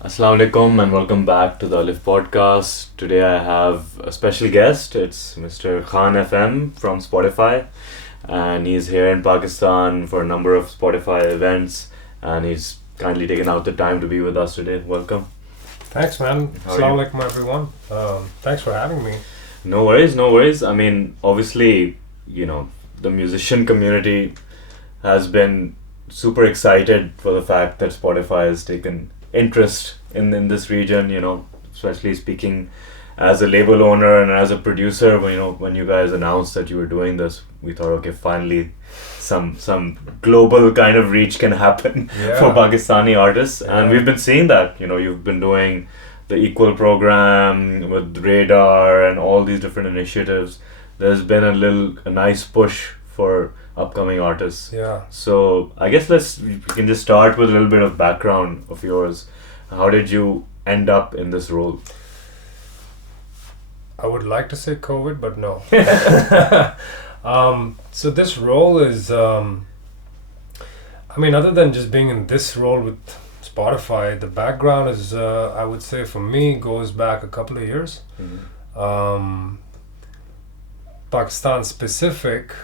Assalamu alaikum and welcome back to the Aleph Podcast. Today I have a special guest. It's Mr. Khan FM from Spotify, and he's here in Pakistan for a number of Spotify events, and he's kindly taken out the time to be with us today. Welcome. Thanks, man. Assalamu alaikum, everyone. Thanks for having me. No worries, no worries. I mean, obviously, the musician community has been super excited for the fact that Spotify has taken interest in this region, especially speaking as a label owner and as a producer. When you guys announced that you were doing this, we thought, okay, finally some global kind of reach can happen for Pakistani artists. Yeah. And we've been seeing that. You've been doing the Equal program with Radar and all these different initiatives. There's been a nice push for upcoming artists. Yeah. So I guess we can just start with a little bit of background of yours. How did you end up in this role? I would like to say COVID, but no. So this role is, other than just being in this role with Spotify, the background is, I would say for me, goes back a couple of years. Mm-hmm. Pakistan specific,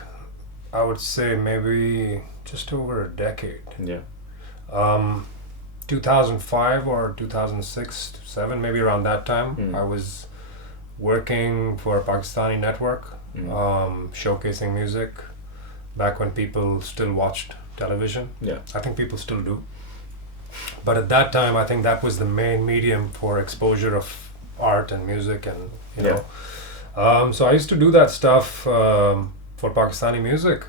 I would say maybe just over a decade. Yeah. 2005 or 2006 to 7, maybe around that time, I was working for a Pakistani network, showcasing music back when people still watched television. Yeah. I think people still do. But at that time, I think that was the main medium for exposure of art and music and, know. So I used to do that stuff for Pakistani music.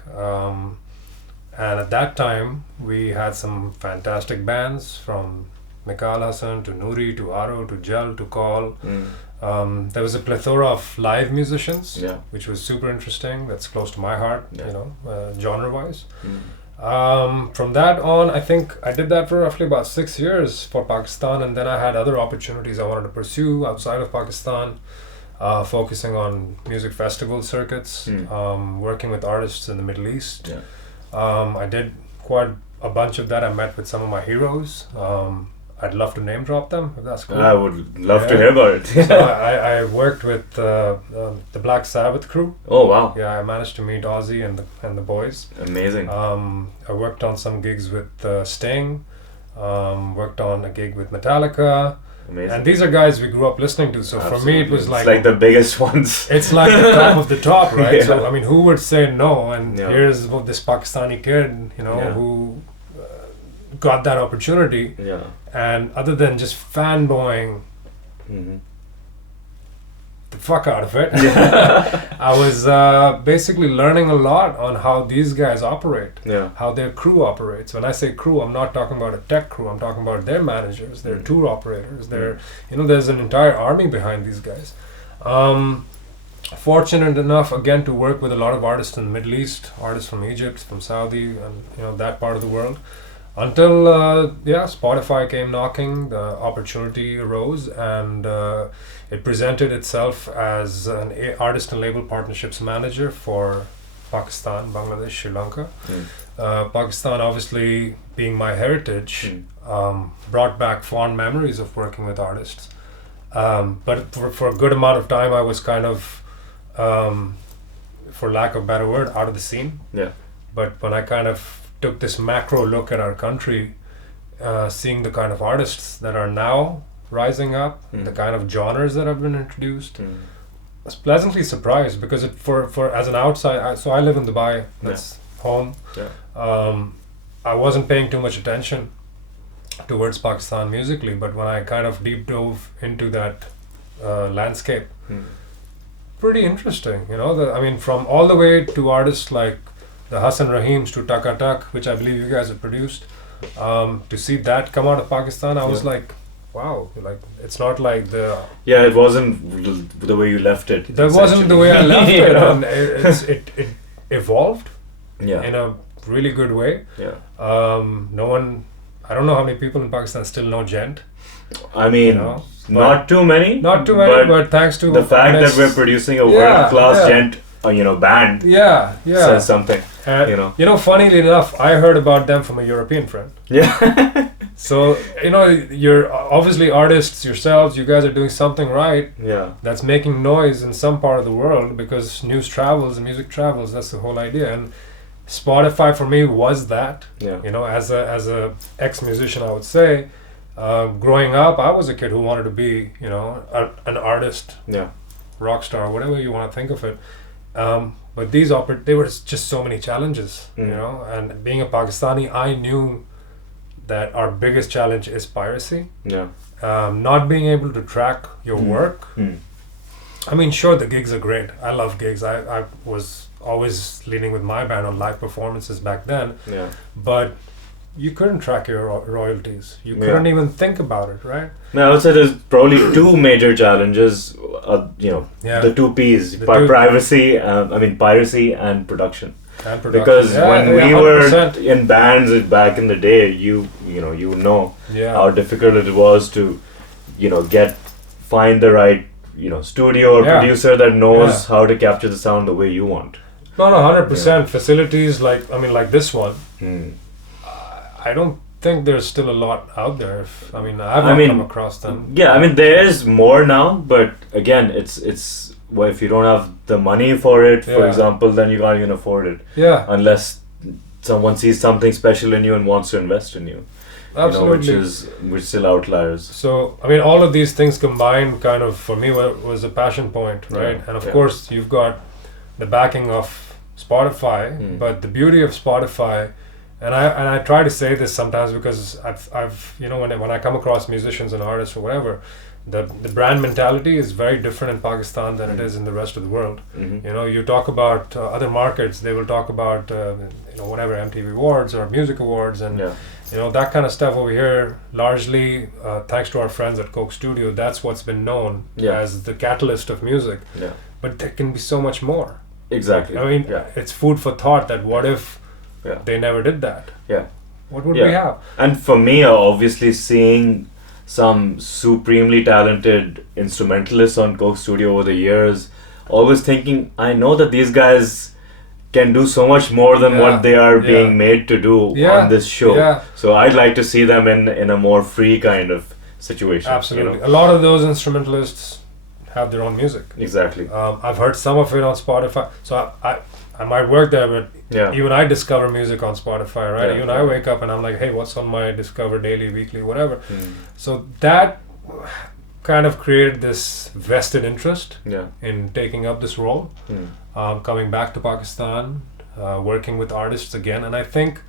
And at that time, we had some fantastic bands from Mikal Hassan to Noori to Aro to Jal to Call. There was a plethora of live musicians, which was super interesting. That's close to my heart, genre-wise. From that on, I think I did that for roughly about 6 years for Pakistan, and then I had other opportunities I wanted to pursue outside of Pakistan, focusing on music festival circuits, working with artists in the Middle East. Yeah. I did quite a bunch of that. I met with some of my heroes. I'd love to name drop them, if that's cool. I would love to hear about it. So I worked with the Black Sabbath crew. Oh, wow. Yeah, I managed to meet Ozzy and the boys. Amazing. I worked on some gigs with Sting. Worked on a gig with Metallica. Amazing. And these are guys we grew up listening to. So Absolutely. For me, it was it's like the biggest ones. It's like the top of the top, right? Yeah. So, who would say no? And here's this Pakistani kid, who got that opportunity. Yeah. And other than just fanboying the fuck out of it, I was basically learning a lot on how these guys operate, how their crew operates. When I say crew, I'm not talking about a tech crew. I'm talking about their managers, their tour operators. There's an entire army behind these guys. Fortunate enough, again, to work with a lot of artists in the Middle East, artists from Egypt, from Saudi, and that part of the world. Until Spotify came knocking, the opportunity arose, and it presented itself as an artist and label partnerships manager for Pakistan, Bangladesh, Sri Lanka. Pakistan, obviously being my heritage, brought back fond memories of working with artists. But for a good amount of time, I was kind of, for lack of a better word, out of the scene. Yeah. But when I kind of took this macro look at our country, seeing the kind of artists that are now rising up, the kind of genres that have been introduced, I was pleasantly surprised because for as an outside, so I live in Dubai, that's home. Yeah. I wasn't paying too much attention towards Pakistan musically, but when I kind of deep dove into that landscape, pretty interesting, from all the way to artists like the Hassan Rahims to Taka Tak, which I believe you guys have produced, to see that come out of Pakistan, I was like, wow, it's not like it wasn't the way you left it. That wasn't the way I left it, and it evolved in a really good way. Yeah. I don't know how many people in Pakistan still know Gent. Not too many. Not too many, but thanks to the fact that we're producing a world-class Gent band says something. Funnily enough, I heard about them from a European friend. Yeah. So, you're obviously artists yourselves. You guys are doing something right. Yeah. That's making noise in some part of the world, because news travels and music travels. That's the whole idea. And Spotify for me was that. Yeah. As a ex-musician, I would say, growing up, I was a kid who wanted to be, an artist, Yeah. rock star, whatever you want to think of it. But there were just so many challenges, and being a Pakistani, I knew that our biggest challenge is piracy. Yeah. Not being able to track your work. I mean, sure, the gigs are great. I love gigs. I was always leading with my band on live performances back then. Yeah. But you couldn't track your royalties. You couldn't even think about it, right? Now, I would say there's probably two major challenges. The two P's: piracy. Piracy and production. Because when we 100%. Were in bands back in the day, you know how difficult it was to, find the right studio or producer that knows how to capture the sound the way you want. No, 100%. Facilities like this one. I don't think there's still a lot out there. I've not come across them. Yeah, there is more now, but again, it's if you don't have the money for it, for example, then you can't even afford it. Yeah. Unless someone sees something special in you and wants to invest in you. Absolutely. Which still outliers. So, all of these things combined kind of, for me, was a passion point, right? And of course, you've got the backing of Spotify, but the beauty of Spotify, and I try to say this sometimes because I've when I come across musicians and artists or whatever, the brand mentality is very different in Pakistan than it is in the rest of the world. You talk about other markets, they will talk about whatever MTV Awards or music awards and that kind of stuff over here. Largely, thanks to our friends at Coke Studio, that's what's been known as the catalyst of music. Yeah. But there can be so much more. Exactly. It's food for thought. That what if they never did that? Yeah. What would we have? And for me, obviously seeing some supremely talented instrumentalists on Coke Studio over the years, always thinking, I know that these guys can do so much more than what they are being made to do on this show. Yeah. So I'd like to see them in a more free kind of situation. Absolutely. A lot of those instrumentalists have their own music. Exactly. I've heard some of it on Spotify. So I might work there, but even I discover music on Spotify, right? Even I wake up and I'm like, hey, what's on my Discover Daily, Weekly, whatever. So that kind of created this vested interest in taking up this role, coming back to Pakistan, working with artists again. And I think,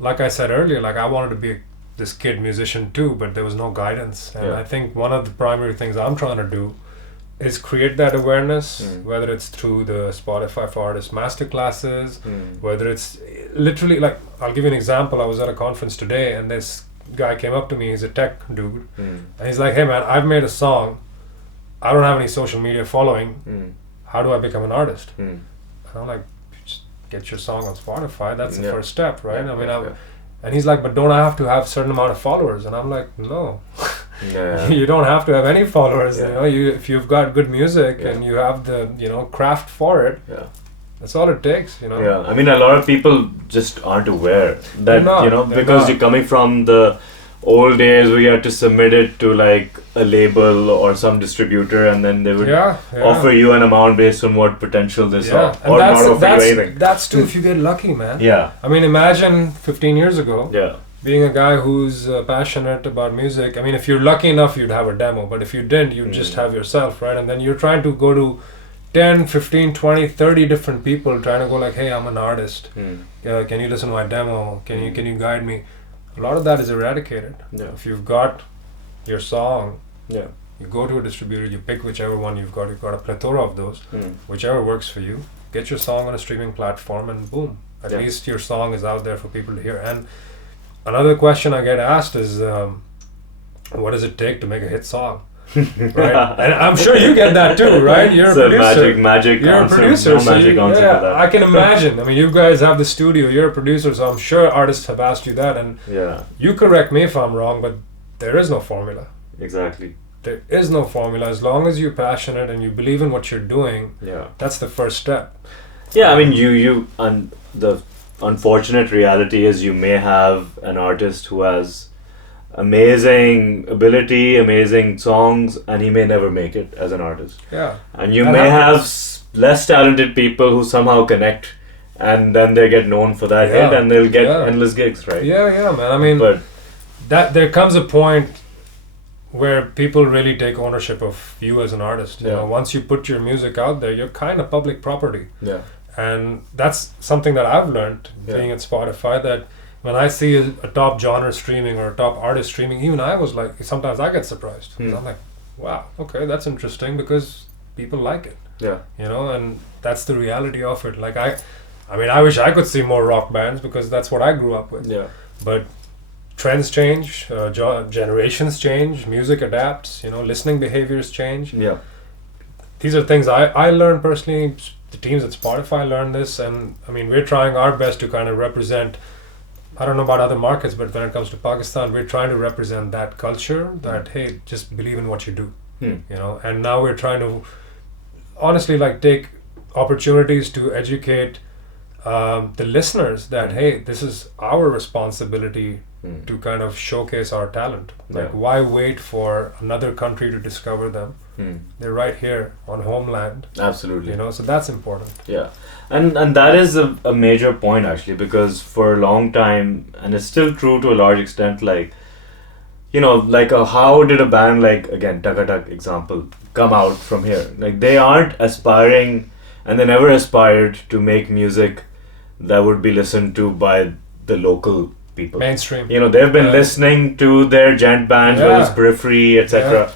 like I said earlier, I wanted to be this kid musician too, but there was no guidance. And I think one of the primary things I'm trying to do is create that awareness, whether it's through the Spotify for Artists Masterclasses, whether it's literally, I'll give you an example. I was at a conference today and this guy came up to me, he's a tech dude, and he's like, hey man, I've made a song, I don't have any social media following, how do I become an artist? And I'm like, just get your song on Spotify, that's the first step, right? And he's like, but don't I have to have a certain amount of followers? And I'm like, no. You don't have to have any followers. If you've got good music and you have the craft for it, that's all it takes. A lot of people just aren't aware that because you're coming from the old days where you had to submit it to a label or some distributor, and then they would offer you an amount based on what potential they saw, or not offer you anything. That's too if you get lucky, man. Yeah. Imagine 15 years ago. Being a guy who's passionate about music, if you're lucky enough, you'd have a demo. But if you didn't, you'd just have yourself, right? And then you're trying to go to 10, 15, 20, 30 different people trying to go hey, I'm an artist. Can you listen to my demo? Can you guide me? A lot of that is eradicated. If you've got your song, you go to a distributor, you pick whichever one you've got a plethora of those, whichever works for you. Get your song on a streaming platform and boom. At least your song is out there for people to hear. And another question I get asked is, what does it take to make a hit song? Right? And I'm sure you get that too, right? You're a producer. Magic You're answer. a producer. No magic answer for that. I can imagine. You guys have the studio. You're a producer, so I'm sure artists have asked you that. And you correct me if I'm wrong, but there is no formula. Exactly. There is no formula. As long as you're passionate and you believe in what you're doing, that's the first step. Yeah, the unfortunate reality is you may have an artist who has amazing ability, amazing songs, and he may never make it as an artist. Yeah. And you That may happens. have less talented people who somehow connect, and then they get known for that Yeah. hit, and they'll get Yeah. endless gigs, right? Yeah, man. I mean, But that there comes a point where people really take ownership of you as an artist. You Yeah. know, once you put your music out there, you're kind of public property. yeah, And that's something that I've learned Yeah. being at Spotify, that when I see a top genre streaming or a top artist streaming, even I was like, sometimes I get surprised. I'm like, wow, okay, that's interesting, because people like it, yeah, you know, and that's the reality of it. Like I mean, I wish I could see more rock bands, because that's what I grew up with. yeah, But trends change, generations change, music adapts, you know, listening behaviors change. yeah, These are things I learned personally. The teams at Spotify learned this, and I mean, we're trying our best to kind of represent, I don't know about other markets, but when it comes to Pakistan, we're trying to represent that culture, that, hey, just believe in what you do, you know. And now we're trying to honestly, like, take opportunities to educate the listeners that, hey, this is our responsibility to kind of showcase our talent. Like, Yeah. why wait for another country to discover them? They're right here on homeland, absolutely. you know, so that's important. Yeah, and that is a major point actually, because for a long time, and it's still true to a large extent, like, you know, like how did a band like, again, Taka Tak example, come out from here? Like, they aren't aspiring, and they never aspired to make music that would be listened to by the local people. Mainstream. You know, they've been listening to their gent bands, whether it's Yeah. Periphery, etc.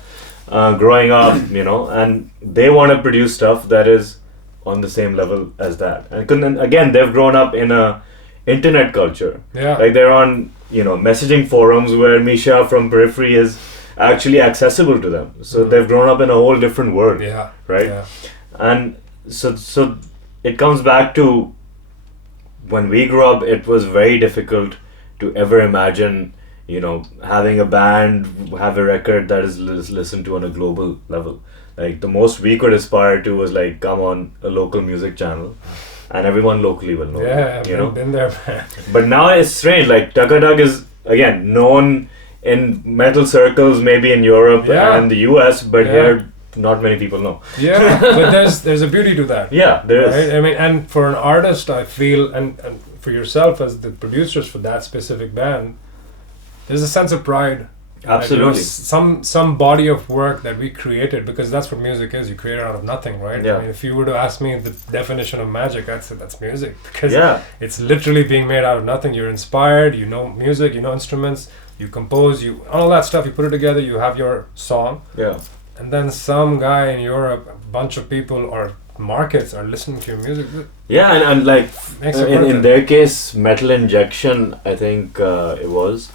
Growing up, you know, and they want to produce stuff that is on the same level as that. And again, they've grown up in a internet culture. Yeah. Like, they're on, you know, messaging forums where Misha from Periphery is actually accessible to them. So they've grown up in a whole different world, Yeah. right? Yeah. And so it comes back to when we grew up, it was very difficult to ever imagine, you know, having a band have a record that is listened to on a global level. Like, the most we could aspire to was like, come on a local music channel, and everyone locally will know. Yeah, you know. been there, man. But now it's strange. Like, Taka Tak is again known in metal circles, maybe in Europe Yeah. and the US, but Yeah. here not many people know. Yeah, but there's a beauty to that. Yeah, there is. Right? I mean, and for an artist, I feel, and for yourself as the producers for that specific band, there's a sense of pride. Absolutely. That, you know, some body of work that we created, because that's what music is. You create it out of nothing, right? Yeah. I mean, if you were to ask me the definition of magic, I'd say that's music, because Yeah. it's literally being made out of nothing. You're inspired, you know music, you know instruments, you compose, you all that stuff, you put it together, you have your song, Yeah. and then some guy in Europe, a bunch of people or markets are listening to your music. Yeah, and like Makes it worth in it. their case, Metal Injection, I think it was,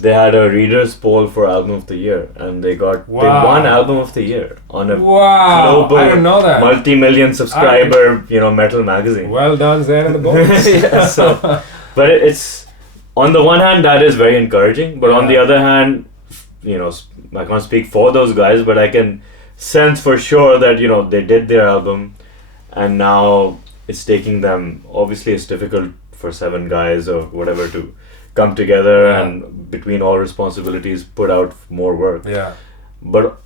they had a readers poll for album of the year, and they Wow. won album of the year on a Wow, global I didn't know that. multi-million subscriber, you know, metal magazine. Well done, Zayn and the boys. Yeah, so, but it's, on the one hand, that is very encouraging, but on the Yeah. other hand, you know, I can't speak for those guys, but I can sense for sure that, you know, they did their album, and now it's taking them, obviously it's difficult for 7 guys or whatever to come together Yeah. and between all responsibilities put out more work. Yeah. But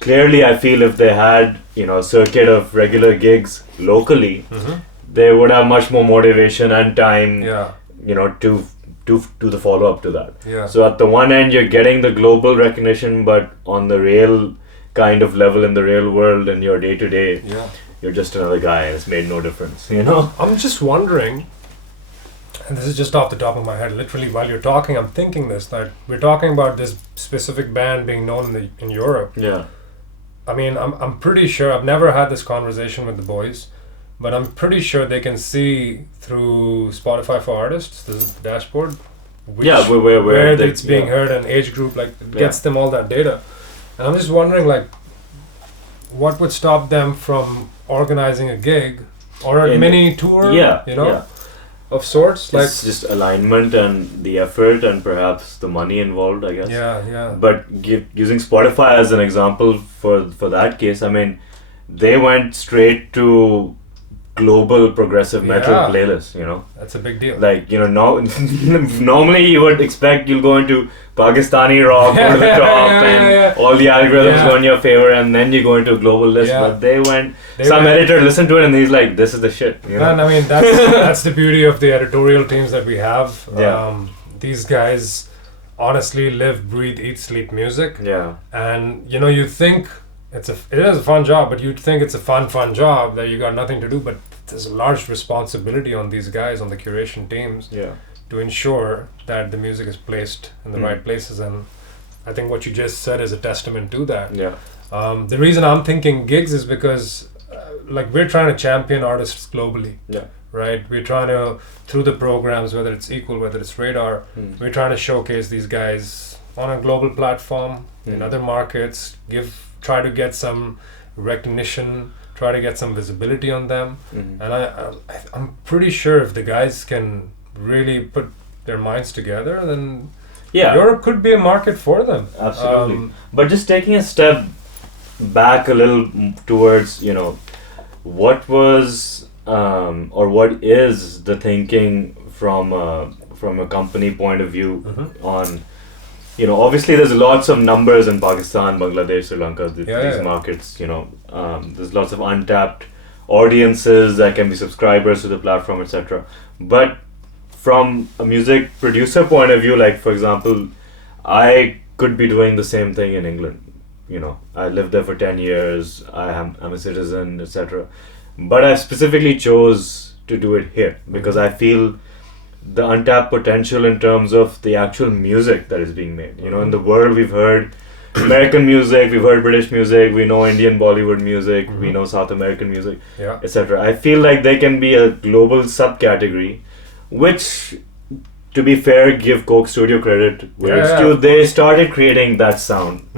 clearly I feel if they had, you know, a circuit of regular gigs locally, they would have much more motivation and time, Yeah. you know, to do the follow-up to that. Yeah. So at the one end, you're getting the global recognition, but on the real kind of level in the real world in your day-to-day, Yeah. you're just another guy, and it's made no difference, you know? I'm just wondering, and this is just off the top of my head, literally while you're talking, I'm thinking this, that we're talking about this specific band being known in Europe. Yeah. I mean, I'm pretty sure, I've never had this conversation with the boys, but I'm pretty sure they can see through Spotify for Artists, this dashboard, which, Yeah, where it's being heard, and age group, like, it gets them all that data. And I'm just wondering, like, what would stop them from organizing a gig or a mini tour, Yeah, you know, yeah. of sorts? Like, It's just alignment and the effort and perhaps the money involved, I guess. yeah. But using Spotify as an example for that case, I mean, they went straight to global progressive metal Yeah. playlist, you know. That's a big deal. Like, you know, normally you would expect you'll go into Pakistani rock, go to the top, and all the algorithms go in your favor, and then you go into a global list. Yeah. But some editor listened to it and he's like, this is the shit. You know? And I mean, that's the beauty of the editorial teams that we have. Yeah. These guys honestly live, breathe, eat, sleep music. Yeah. And, you know, you think it is a fun job, but you'd think it's a fun job that you got nothing to do, but there's a large responsibility on these guys, on the curation teams, to ensure that the music is placed in the right places. And I think what you just said is a testament to that. Yeah. The reason I'm thinking gigs is because like we're trying to champion artists globally. Yeah. Right? We're trying to, through the programs, whether it's Equal, whether it's Radar, we're trying to showcase these guys on a global platform, in other markets, try to get some recognition, try to get some visibility on them. And I'm pretty sure if the guys can really put their minds together, then Europe could be a market for them. Absolutely. But just taking a step back a little towards, you know, what was or what is the thinking from a company point of view on, you know, obviously there's lots of numbers in Pakistan, Bangladesh, Sri Lanka, these markets, you know, there's lots of untapped audiences that can be subscribers to the platform, etc. But from a music producer point of view, like for example, I could be doing the same thing in England. You know, I lived there for 10 years, I'm a citizen, etc. But I specifically chose to do it here because I feel the untapped potential in terms of the actual music that is being made. You know, in the world we've heard American music, we've heard British music, we know Indian Bollywood music, we know South American music, etc. I feel like there can be a global subcategory, which, to be fair, give Coke Studio credit where it's due. They started creating that sound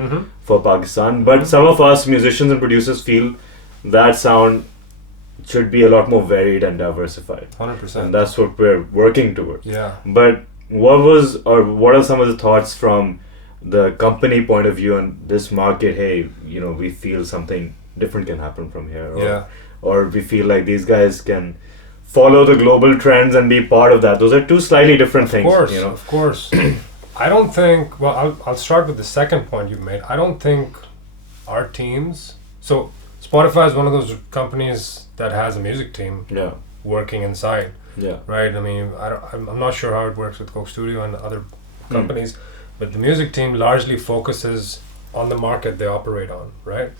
for Pakistan, but some of us musicians and producers feel that sound should be a lot more varied and diversified. 100%. And that's what we're working towards. Yeah. But what are some of the thoughts from the company point of view on this market? Hey, you know, we feel something different can happen from here. Or we feel like these guys can follow the global trends and be part of that. Those are two slightly different things. You know? Of course. I don't think, well, I'll start with the second point you made. I don't think our teams, so Spotify is one of those companies that has a music team working inside. Right? I mean, I'm not sure how it works with Coke Studio and other companies, but the music team largely focuses on the market they operate on, right?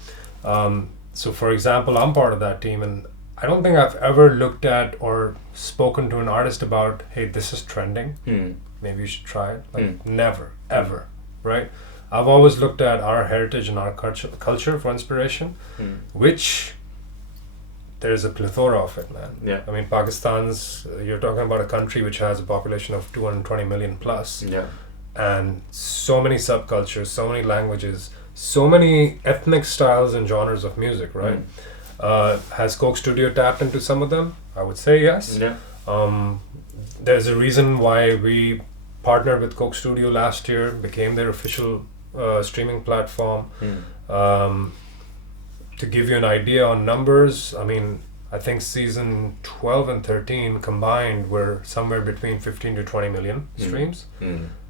So for example, I'm part of that team, and I don't think I've ever looked at or spoken to an artist about, hey, this is trending, maybe you should try it. Like never, ever, right? I've always looked at our heritage and our culture for inspiration, which there's a plethora of it, man. I mean, you're talking about a country which has a population of 220 million plus, and so many subcultures, so many languages, so many ethnic styles and genres of music, right? Has Coke Studio tapped into some of them? I would say yes. There's a reason why we partnered with Coke Studio last year, became their official streaming platform. To give you an idea on numbers, I mean, I think season 12 and 13 combined were somewhere between 15 to 20 million streams.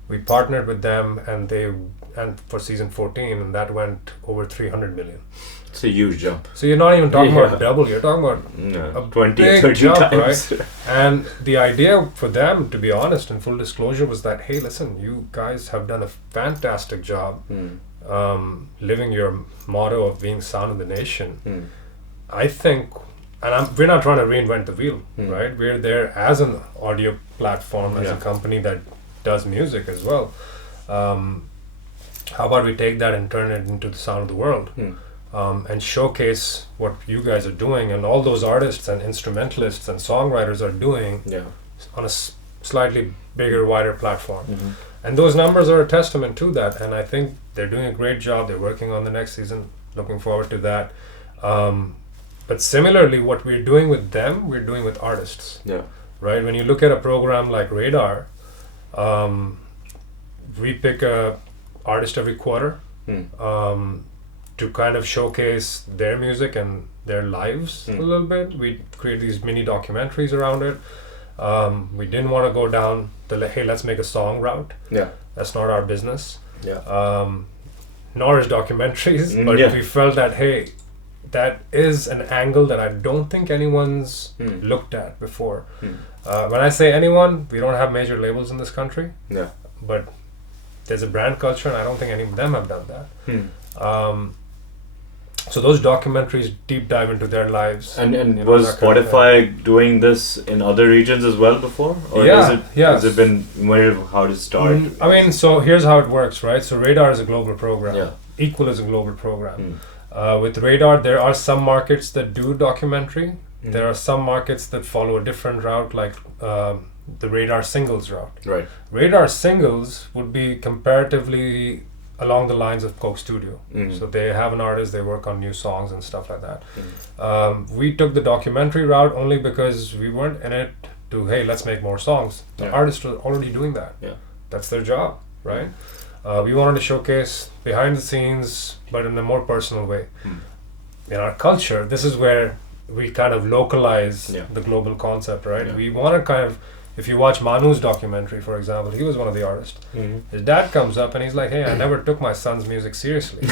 We partnered with them and for season 14, and that went over 300 million. It's a huge jump. So you're not even talking about double, you're talking about a 20, big 30 jump, times. right? And the idea for them, to be honest, in full disclosure, was that, hey, listen, you guys have done a fantastic job living your motto of being sound of the nation. I think, and we're not trying to reinvent the wheel, right? We're there as an audio platform, as a company that does music as well. How about we take that and turn it into the sound of the world? And showcase what you guys are doing and all those artists and instrumentalists and songwriters are doing on a slightly bigger, wider platform. And those numbers are a testament to that, and I think they're doing a great job. They're working on the next season, looking forward to that. But similarly, what we're doing with them, we're doing with artists. Right? When you look at a program like Radar, we pick a artist every quarter. to kind of showcase their music and their lives a little bit. We create these mini documentaries around it. We didn't want to go down the hey, let's make a song route. Yeah. That's not our business. Yeah. Nor is documentaries, but we felt that hey, that is an angle that I don't think anyone's looked at before. When I say anyone, we don't have major labels in this country. Yeah. But there's a brand culture, and I don't think any of them have done that. So those documentaries deep dive into their lives. And was Spotify doing this in other regions as well before? Or has it been how did it start? I mean, so here's how it works, right? So Radar is a global program. Yeah. Equal is a global program. With Radar, there are some markets that do documentary. There are some markets that follow a different route, like the Radar singles route. Right. Radar singles would be comparatively along the lines of Coke Studio. So they have an artist, they work on new songs and stuff like that. We took the documentary route only because we weren't in it to, hey, let's make more songs. The artists are already doing that. Yeah. That's their job, right? We wanted to showcase behind the scenes, but in a more personal way. In our culture, this is where we kind of localize the global concept, right? Yeah. We want to kind of, if you watch Manu's documentary, for example, he was one of the artists. His dad comes up and he's like, hey, I never took my son's music seriously.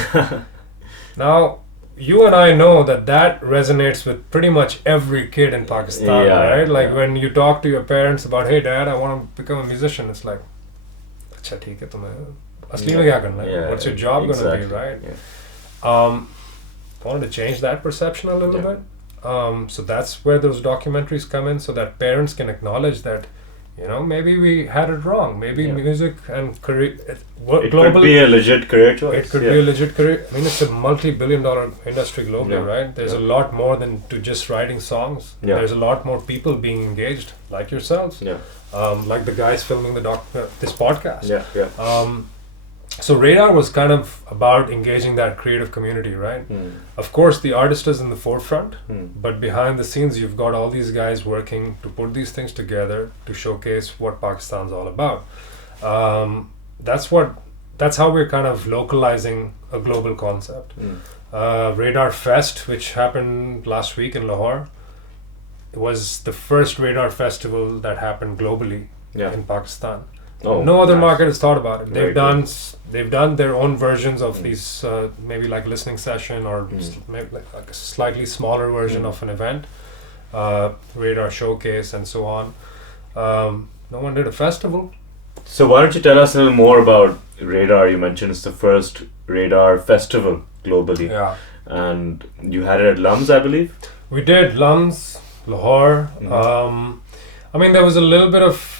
Now, you and I know that resonates with pretty much every kid in Pakistan, right? Like when you talk to your parents about, hey, dad, I want to become a musician, it's like, acha, theek hai, tumhe asli mein kya karna hai? What's your job going to be, right? I wanted to change that perception a little bit. So that's where those documentaries come in, so that parents can acknowledge that, you know, maybe we had it wrong. Maybe music and career, it could be a legit career choice. It could be a legit career. I mean, it's a multi-billion-dollar industry globally, right? There's a lot more than to just writing songs. There's a lot more people being engaged, like yourselves, like the guys filming this podcast. So Radar was kind of about engaging that creative community, right? Of course, the artist is in the forefront, but behind the scenes, you've got all these guys working to put these things together to showcase what Pakistan's all about. That's how we're kind of localizing a global concept. Radar Fest, which happened last week in Lahore, was the first Radar festival that happened globally in Pakistan. No other market has thought about it. They've done their own versions of these, maybe like listening session or maybe like a slightly smaller version of an event, Radar Showcase and so on. No one did a festival. So why don't you tell us a little more about Radar? You mentioned it's the first Radar festival globally. Yeah. And you had it at Lums, I believe? We did, Lums, Lahore. I mean, there was a little bit of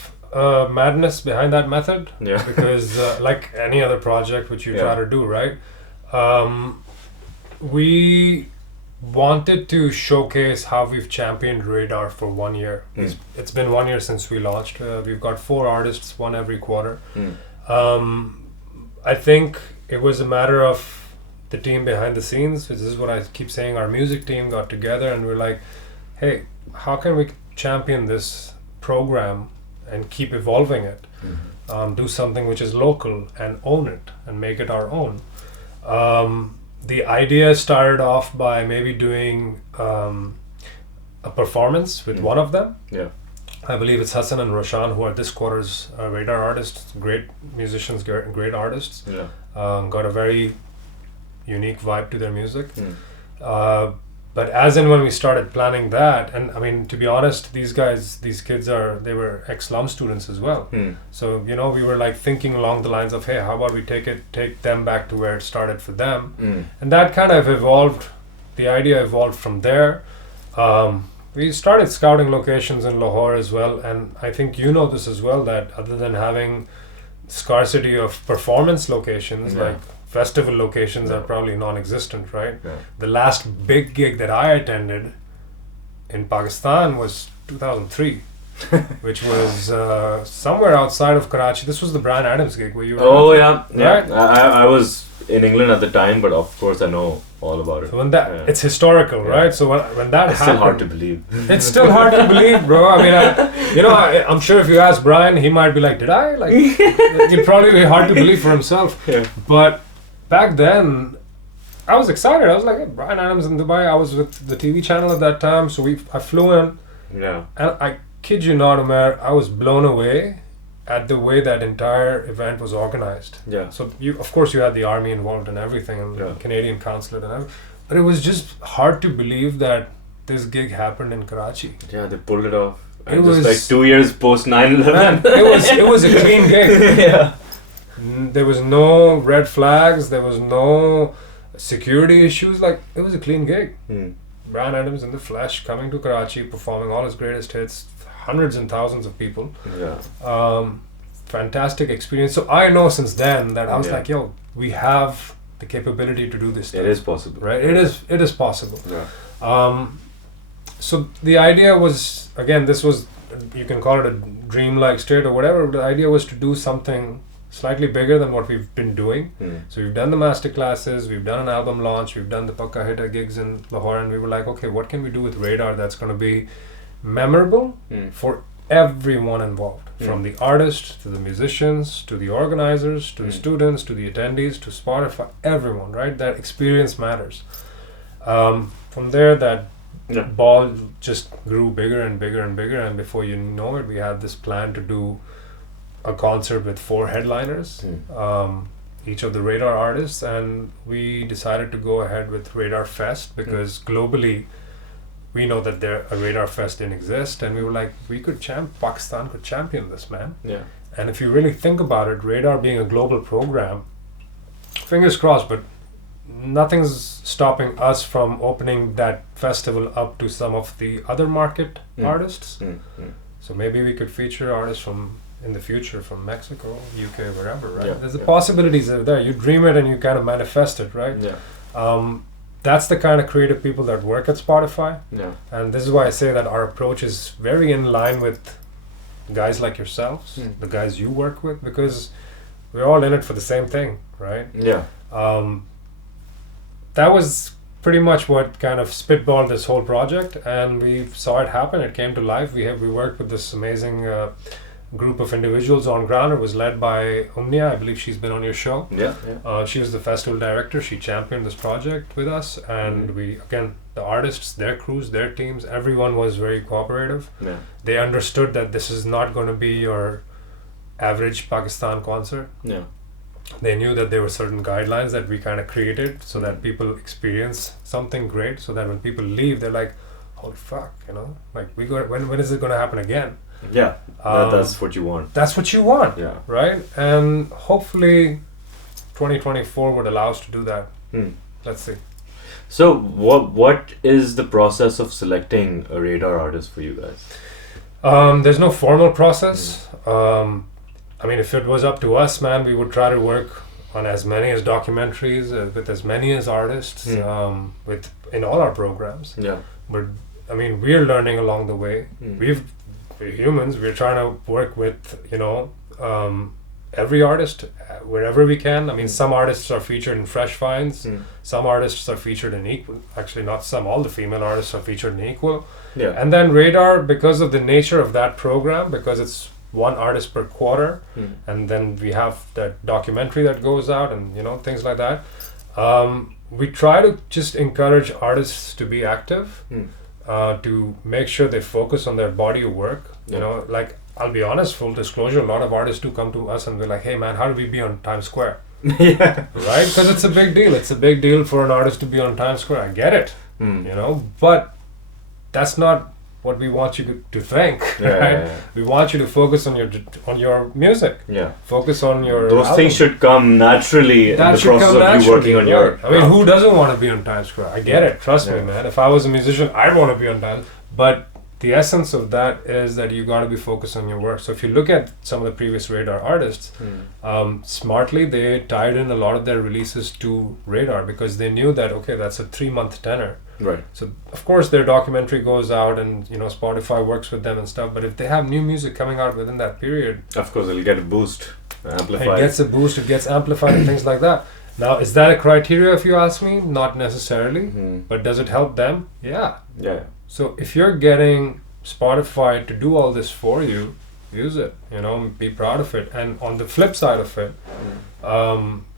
madness behind that method, because like any other project which you try to do, right? We wanted to showcase how we've championed Radar for 1 year. It's been 1 year since we launched. We've got 4 artists, one every quarter. I think it was a matter of the team behind the scenes. This is what I keep saying. Our music team got together and we're like, hey, how can we champion this program and keep evolving it, do something which is local and own it and make it our own. The idea started off by maybe doing a performance with one of them. I believe it's Hassan and Roshan, who are this quarter's Radar artists, great musicians, great artists. Got a very unique vibe to their music. But as and when we started planning that, and I mean, to be honest, these kids they were ex-Lum students as well. So, you know, we were like thinking along the lines of, hey, how about we take them back to where it started for them? And that kind of evolved, the idea evolved from there. We started scouting locations in Lahore as well, and I think you know this as well, that other than having scarcity of performance locations, like festival locations are probably non-existent, right? The last big gig that I attended in Pakistan was 2003, which was somewhere outside of Karachi. This was the Bryan Adams gig where you were. Right? I was in England at the time, but of course I know all about it. So when it's historical, right? So when that happened, it's still hard to believe. It's still hard to believe, bro. I mean, I'm sure if you ask Brian, he might be like, "Did I?" Like, it'd probably be hard to believe for himself. But back then, I was excited. I was like, hey, Brian Adams in Dubai. I was with the TV channel at that time, so I flew in, Yeah. and I kid you not, Umair, I was blown away at the way that entire event was organized. Yeah. So of course, you had the army involved and everything, and the Yeah. Canadian consulate and everything. But it was just hard to believe that this gig happened in Karachi. Yeah, they pulled it off. It And was- just like 2 years post 9/11. Man, it was a clean gig. Yeah. There was no red flags. There was no security issues. Like, it was a clean gig. Hmm. Brian Adams in the flesh, coming to Karachi, performing all his greatest hits, hundreds and thousands of people. Yeah. Fantastic experience. So I know since then that I was Yeah. like, yo, we have the capability to do this stuff. It is possible. Right? It is possible. Yeah. So the idea was, again, this was, you can call it a dreamlike state or whatever. The idea was to do something slightly bigger than what we've been doing. Hmm. So we've done the masterclasses, we've done an album launch, we've done the Pakka Hitter gigs in Lahore, and we were like, okay, what can we do with Radar that's going to be memorable Hmm. for everyone involved, Mm. from the artist to the musicians to the organizers to the Mm. students to the attendees to Spotify, everyone, right? That experience matters. From there, that Yeah. ball just grew bigger and bigger and bigger, and before you know it, we had this plan to do a concert with 4 headliners, each of the Radar artists, and we decided to go ahead with Radar Fest because globally we know that a Radar Fest didn't exist, and we were like, Pakistan could champion this, man. Yeah. And if you really think about it, Radar being a global program, fingers crossed, but nothing's stopping us from opening that festival up to some of the other market artists. Hmm. Hmm. So maybe we could feature artists in the future from Mexico, UK, wherever, right? Yeah, There's the yeah. possibilities are there. You dream it and you kind of manifest it, right? Yeah. That's the kind of creative people that work at Spotify. Yeah. And this is why I say that our approach is very in line with guys like yourselves, Mm. the guys you work with, because we're all in it for the same thing, right? Yeah. That was pretty much what kind of spitballed this whole project, and we saw it happen. It came to life. We worked with this amazing group of individuals on ground. It was led by Umnia. I believe she's been on your show. Yeah. Yeah. She was the festival director. She championed this project with us, and the artists, their crews, their teams, everyone was very cooperative. Yeah. They understood that this is not going to be your average Pakistan concert. Yeah. They knew that there were certain guidelines that we kind of created so that people experience something great, so that when people leave, they're like, holy fuck, like when is it going to happen again? Yeah. That's what you want. That's what you want. Yeah. Right? And hopefully 2024 would allow us to do that. Hmm. Let's see. So what is the process of selecting a Radar artist for you guys? There's no formal process. I mean, if it was up to us, man, we would try to work on as many as documentaries, with as many as artists, in all our programs. Yeah. But I mean, we're learning along the way. We're humans. We're trying to work with, every artist wherever we can. I mean, some artists are featured in Fresh Finds. Some artists are featured in Equal. Actually, not some. All the female artists are featured in Equal. Yeah. And then Radar, because of the nature of that program, because it's one artist per quarter, and then we have that documentary that goes out, and things like that. We try to just encourage artists to be active, to make sure they focus on their body of work. Like, I'll be honest, full disclosure, a lot of artists do come to us and we're like, hey man, how do we be on Times Square? Yeah. Right? Because it's a big deal. It's a big deal for an artist to be on Times Square. I get it, but that's not what we want you to think, right? Yeah. We want you to focus on your music. Yeah. Focus on your Those album. things should come naturally in That the should process come of you working on naturally, your right. I mean, who doesn't want to be on Times Square? I get it. Trust me, Yeah. man. If I was a musician, I'd want to be on Times. But the essence of that is that you got to be focused on your work. So if you look at some of the previous Radar artists, smartly they tied in a lot of their releases to Radar because they knew that, okay, that's a 3-month tenor. Right. So of course their documentary goes out and Spotify works with them and stuff, but if they have new music coming out within that period, Of course, it'll get a boost, amplified. it gets a boost, it gets amplified and things like that. Now, is that a criteria if you ask me? Not necessarily, but does it help them? Yeah. Yeah. So if you're getting Spotify to do all this for you, use it, be proud of it. And on the flip side of it,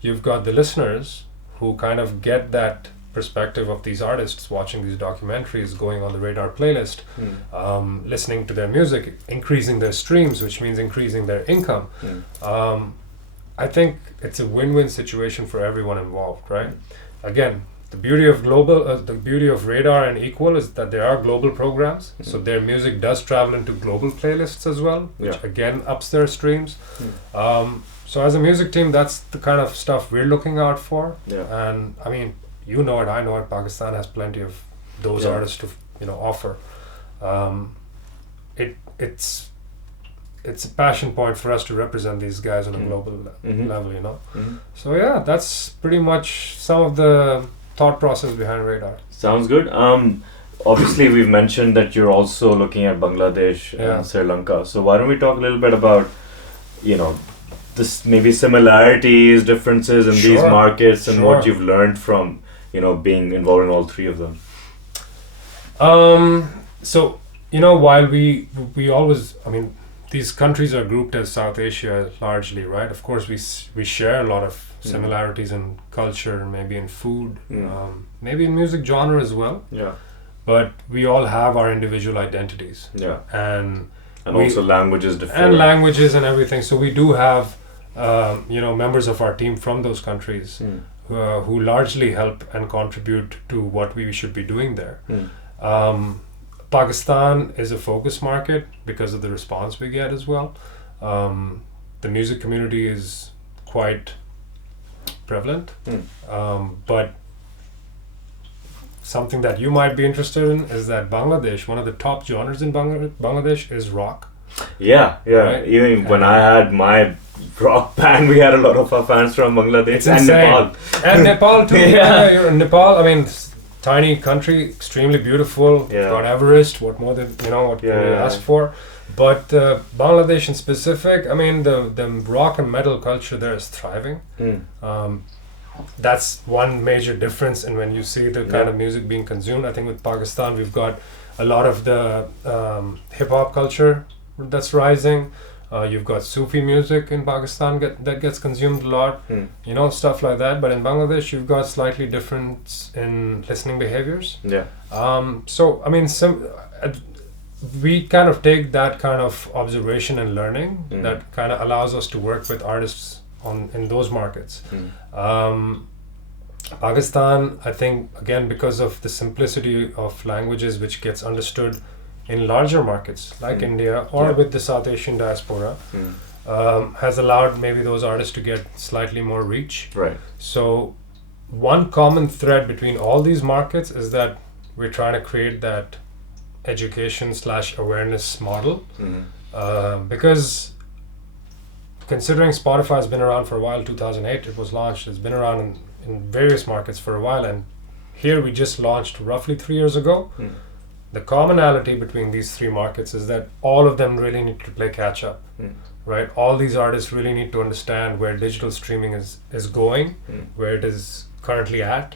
you've got the listeners who kind of get that perspective of these artists watching these documentaries, going on the Radar playlist, listening to their music, increasing their streams, which means increasing their income. I think it's a win-win situation for everyone involved, right? Again, the beauty of Radar and Equal is that there are global programs, so their music does travel into global playlists as well, which again ups their streams. So as a music team, that's the kind of stuff we're looking out for. And I mean, you know it, I know it, Pakistan has plenty of those artists to offer. It's a passion point for us to represent these guys on a global level, So yeah, that's pretty much some of the thought process behind Radar. Sounds good. Obviously we've mentioned that you're also looking at Bangladesh and Sri Lanka. So why don't we talk a little bit about, this maybe similarities, differences in these markets and what you've learned from, being involved in all three of them. So, while we always, these countries are grouped as South Asia largely, right? Of course, we share a lot of similarities in culture, maybe in food, maybe in music genre as well. But we all have our individual identities. And also languages differ. And languages and everything. So we do have, members of our team from those countries who largely help and contribute to what we should be doing there. Pakistan is a focus market because of the response we get as well. The music community is quite prevalent, but something that you might be interested in is that Bangladesh, one of the top genres in Bangladesh is rock. Right? Even when I had my rock band, we had a lot of our fans from Bangladesh and Nepal. And Nepal too. Nepal, tiny country, extremely beautiful. Got Everest. What more than what can we ask for? But Bangladesh in specific, the rock and metal culture there is thriving. That's one major difference in when you see the kind of music being consumed. I think with Pakistan, we've got a lot of the hip hop culture that's rising. You've got Sufi music in Pakistan that gets consumed a lot, stuff like that. But in Bangladesh, you've got slightly different in listening behaviors. We kind of take that kind of observation and learning that kind of allows us to work with artists in those markets. Pakistan, I think, again, because of the simplicity of languages which gets understood in larger markets like India or with the South Asian diaspora, has allowed maybe those artists to get slightly more reach. Right. So one common thread between all these markets is that we're trying to create that education/awareness model, because considering Spotify has been around for a while, 2008 it was launched, it's been around in various markets for a while, and here we just launched roughly 3 years ago. The commonality between these three markets is that all of them really need to play catch up, right? All these artists really need to understand where digital streaming is going, where it is currently at,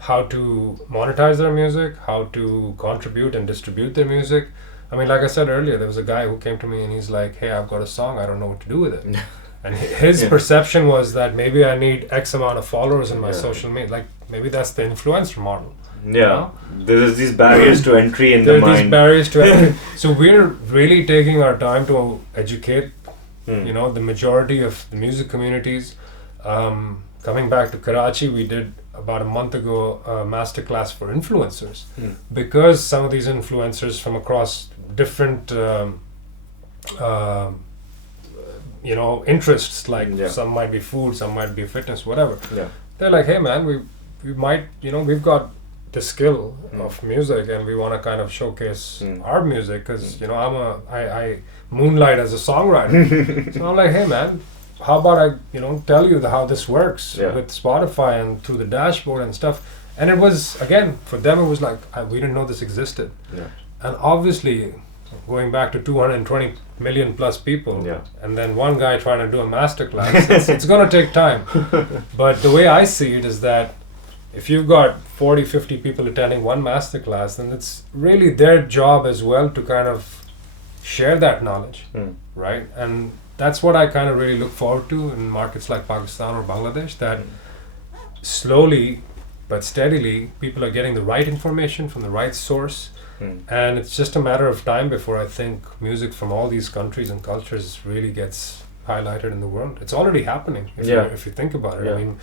how to monetize their music, how to contribute and distribute their music. Like I said earlier, there was a guy who came to me and he's like, hey, I've got a song, I don't know what to do with it. And his perception was that maybe I need X amount of followers in my social media. Like, maybe that's the influencer model. There's these barriers to entry in the mind. These barriers to entry. So we're really taking our time to educate, the majority of the music communities. Coming back to Karachi, we did about a month ago a Masterclass for influencers, because some of these influencers from across different interests, like some might be food, some might be fitness, whatever. They're like, hey man, we might, we've got the skill of music and we want to kind of showcase our music, because I moonlight as a songwriter. So I'm like, hey man, how about I tell you how this works with Spotify and through the dashboard and stuff. And it was, again, for them it was like, we didn't know this existed. And obviously going back to 220 million plus people, and then one guy trying to do a masterclass, it's going to take time. But the way I see it is that if you've got 40, 50 people attending one masterclass, then it's really their job as well to kind of share that knowledge, right? And that's what I kind of really look forward to in markets like Pakistan or Bangladesh, that slowly but steadily, people are getting the right information from the right source. And it's just a matter of time before I think music from all these countries and cultures really gets highlighted in the world. It's already happening if you think about it. Yeah. I mean,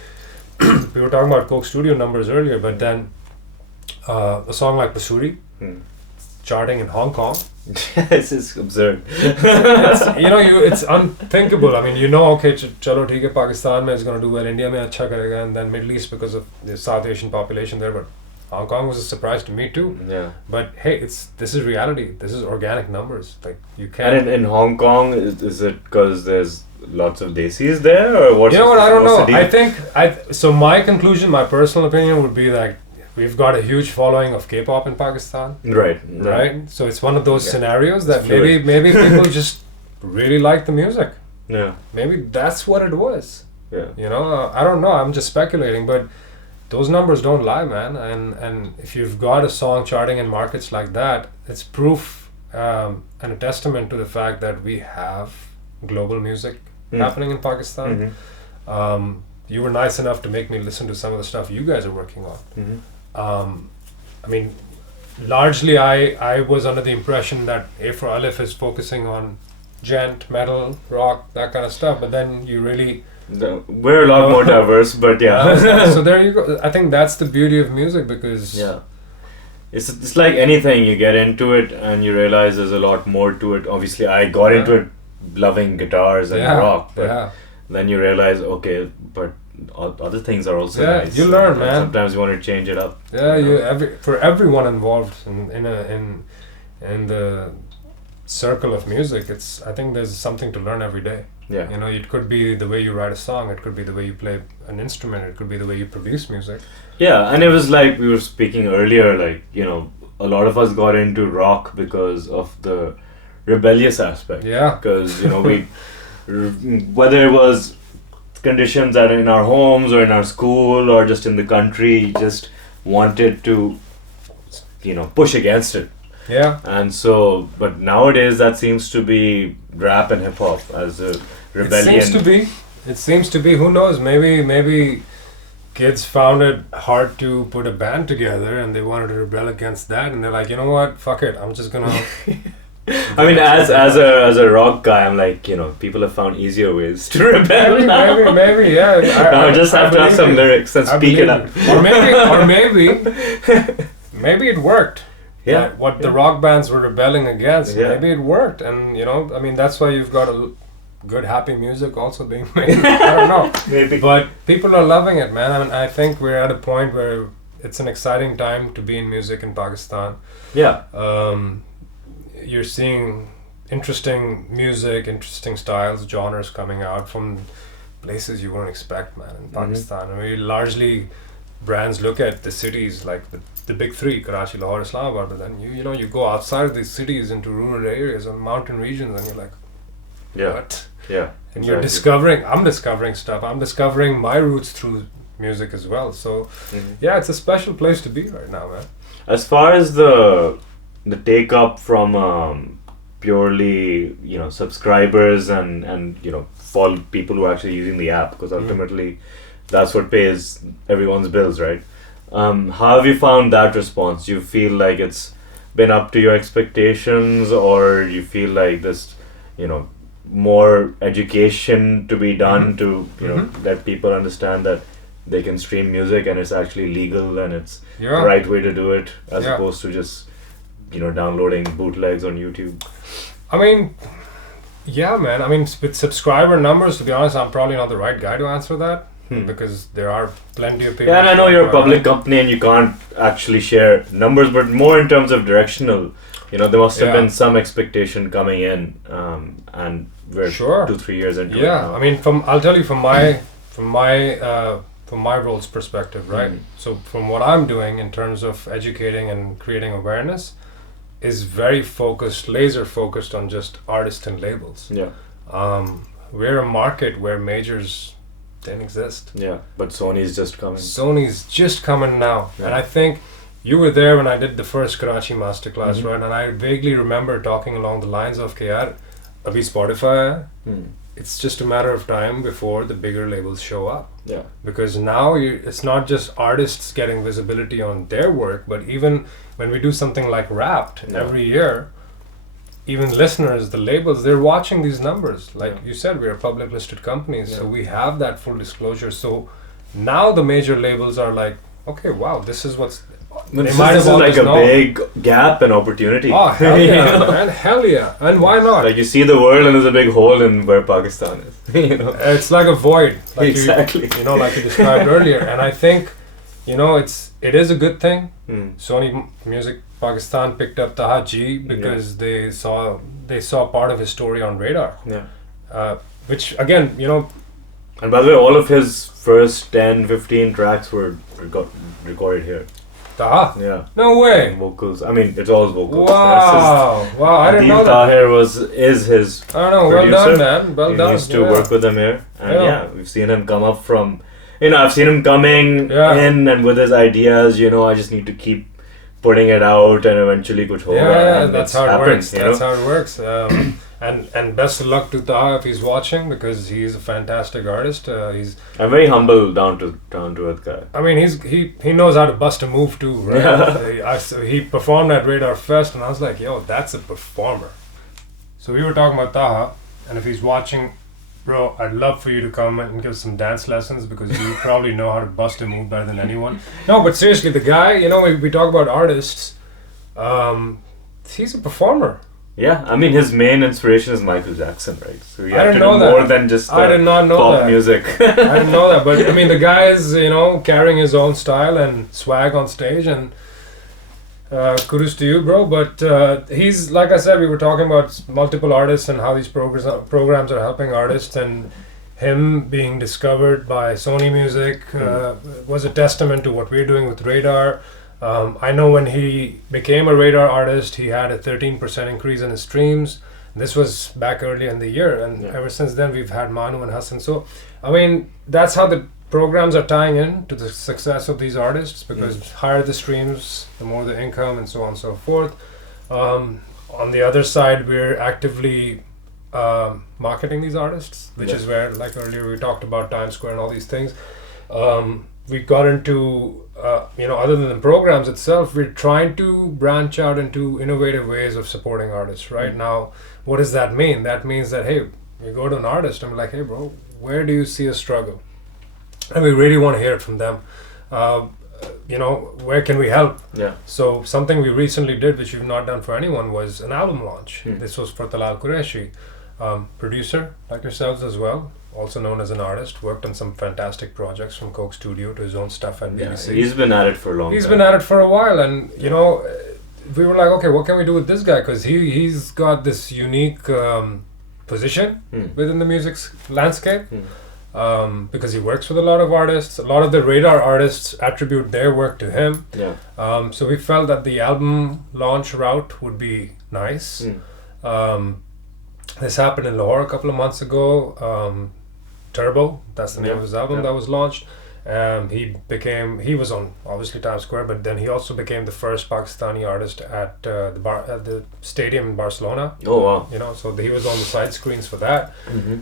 we were talking about Coke Studio numbers earlier, but then a song like Basuri charting in Hong Kong. This is absurd. It's unthinkable. I mean, okay, chalo theek hai, Pakistan mein is going to do well, India mein acha karega, and then Middle East because of the South Asian population there, but Hong Kong was a surprise to me too. Yeah. But hey, this is reality. This is organic numbers. Like you can't. And in Hong Kong, is it because there's lots of desis there, or what? You know what? I don't know. I think so my conclusion, my personal opinion would be that we've got a huge following of K-pop in Pakistan. Right. So it's one of those scenarios that maybe people just really like the music. Yeah. Maybe that's what it was. Yeah. I don't know. I'm just speculating, but those numbers don't lie, man. And if you've got a song charting in markets like that, it's proof and a testament to the fact that we have global music happening in Pakistan. You were nice enough to make me listen to some of the stuff you guys are working on. I mean, largely I was under the impression that A for Aleph is focusing on gent, metal, rock, that kind of stuff, but then you really... We're a lot more diverse, but yeah. So there you go. I think that's the beauty of music, because... Yeah. It's like anything, you get into it and you realize there's a lot more to it. Obviously, I got into it loving guitars and rock, but then you realize, okay, but other things are also nice. You learn, man. Sometimes you want to change it up. For everyone involved in the circle of music, I think there's something to learn every day. Yeah. It could be the way you write a song, it could be the way you play an instrument, it could be the way you produce music. Yeah, and it was like we were speaking earlier, like, a lot of us got into rock because of the rebellious aspect. Yeah. Because, we, whether it was conditions that in our homes or in our school or just in the country, just wanted to, push against it. Yeah. And so, but nowadays that seems to be rap and hip hop as a rebellion. It seems to be. Who knows? Maybe kids found it hard to put a band together and they wanted to rebel against that, and they're like, you know what? Fuck it. I'm just gonna. I mean, as a rock guy, I'm like, people have found easier ways to rebel. Maybe, yeah. I just have to have some lyrics and speak it up. Or maybe it worked. Yeah. What the rock bands were rebelling against, maybe it worked, and I mean, that's why you've got a good happy music also being made. I don't know. Maybe. But people are loving it, man. I mean, I think we're at a point where it's an exciting time to be in music in Pakistan. Yeah. You're seeing interesting music, interesting styles, genres coming out from places you wouldn't expect, man, in Pakistan. I mean, largely brands look at the cities like the big three, Karachi, Lahore, Islamabad, but then you go outside of these cities into rural areas and mountain regions and you're like, what? Yeah. And you're I'm discovering stuff. I'm discovering my roots through music as well. So it's a special place to be right now, man. As far as the take up from purely subscribers and follow people who are actually using the app, because ultimately that's what pays everyone's bills, right? How have you found that response? Do you feel like it's been up to your expectations, or you feel like there's more education to be done to let people understand that they can stream music and it's actually legal and it's the right way to do it, as opposed to just downloading bootlegs on YouTube? I mean, yeah, man. I mean, with subscriber numbers, to be honest, I'm probably not the right guy to answer that. Because there are plenty of people. Yeah, and I know you're a public company and you can't actually share numbers, but more in terms of directional, there must have been some expectation coming in, and we're 2-3 years into it now. I mean, I'll tell you from my role's perspective, right? So from what I'm doing in terms of educating and creating awareness, is very focused, laser focused on just artists and labels. Yeah. We're a market where majors didn't exist. Yeah, but Sony's just coming. Sony's just coming now. Yeah. And I think you were there when I did the first Karachi Masterclass, right? And I vaguely remember talking along the lines of, yaar, abhi Spotify hai, it's just a matter of time before the bigger labels show up. Yeah. Because now it's not just artists getting visibility on their work, but even when we do something like Wrapped every year, even listeners, the labels, they're watching these numbers. Like you said, we're a public listed company, so we have that full disclosure. So now the major labels are like, okay, wow, this is what's... This is like a big gap and opportunity. Oh, hell yeah, man. Hell yeah. And why not? Like you see the world and there's a big hole in where Pakistan is. You know? It's like a void. Like exactly. You know, like you described earlier. And I think, you know, it is a good thing. Sony Music Pakistan picked up Taha G because they saw part of his story on Radar. Yeah. Which again, you know. And by the way, all of his first 10, 15 tracks were recorded here. Taha? Yeah. No way. And vocals. I mean, it's all vocals. Wow. Wow, I didn't know that. Tahir is his I don't know. producer. Well done, man. Well done. He used to work with him here. And we've seen him come up from... You know, I've seen him coming in and with his ideas, you know, I just need to keep putting it out and eventually kuch hoga. Yeah, that's how it works. That's how it works. And best of luck to Taha if he's watching, because he's a fantastic artist. I'm very humble, down to earth guy. I mean, he knows how to bust a move too, right? He performed at Radar Fest, and I was like, yo, that's a performer. So we were talking about Taha, and if he's watching, bro, I'd love for you to come and give some dance lessons, because you probably know how to bust a move better than anyone. No, but seriously, the guy, you know, we talk about artists, he's a performer. Yeah, I mean, his main inspiration is Michael Jackson, right? So he had to do that. more than just I did not know pop that. music. I didn't know that, but I mean, the guy is, you know, carrying his own style and swag on stage, and kudos to you, bro. But he's, like I said, we were talking about multiple artists and how these programs are helping artists, and him being discovered by Sony Music was a testament to what we're doing with Radar. I know when he became a Radar artist, he had a 13% increase in his streams. This was back early in the year, and ever since then we've had Manu and Hassan. So, I mean, that's how the programs are tying in to the success of these artists, because higher the streams, the more the income, and so on and so forth. On the other side, we're actively marketing these artists, which is where, like earlier, we talked about Times Square and all these things. We got into, you know, other than the programs itself, we're trying to branch out into innovative ways of supporting artists. Right now, what does that mean? That means that, hey, we go to an artist and we're like, hey, bro, where do you see a struggle? And we really want to hear it from them. You know, where can we help? Yeah. So something we recently did, which we've not done for anyone, was an album launch. This was for Talal Qureshi, producer like yourselves as well, also known as an artist, worked on some fantastic projects from Coke Studio to his own stuff at BBC. He's been at it for a long time. He's been at it for a while, and you know, we were like, okay, what can we do with this guy? Because he's got this unique position within the music landscape, because he works with a lot of artists. A lot of the Radar artists attribute their work to him. Yeah. So we felt that the album launch route would be nice. This happened in Lahore a couple of months ago. Turbo, that's the name of his album that was launched. He was on obviously Times Square, but then he also became the first Pakistani artist at the stadium in Barcelona. Oh wow! You know, so he was on the side screens for that,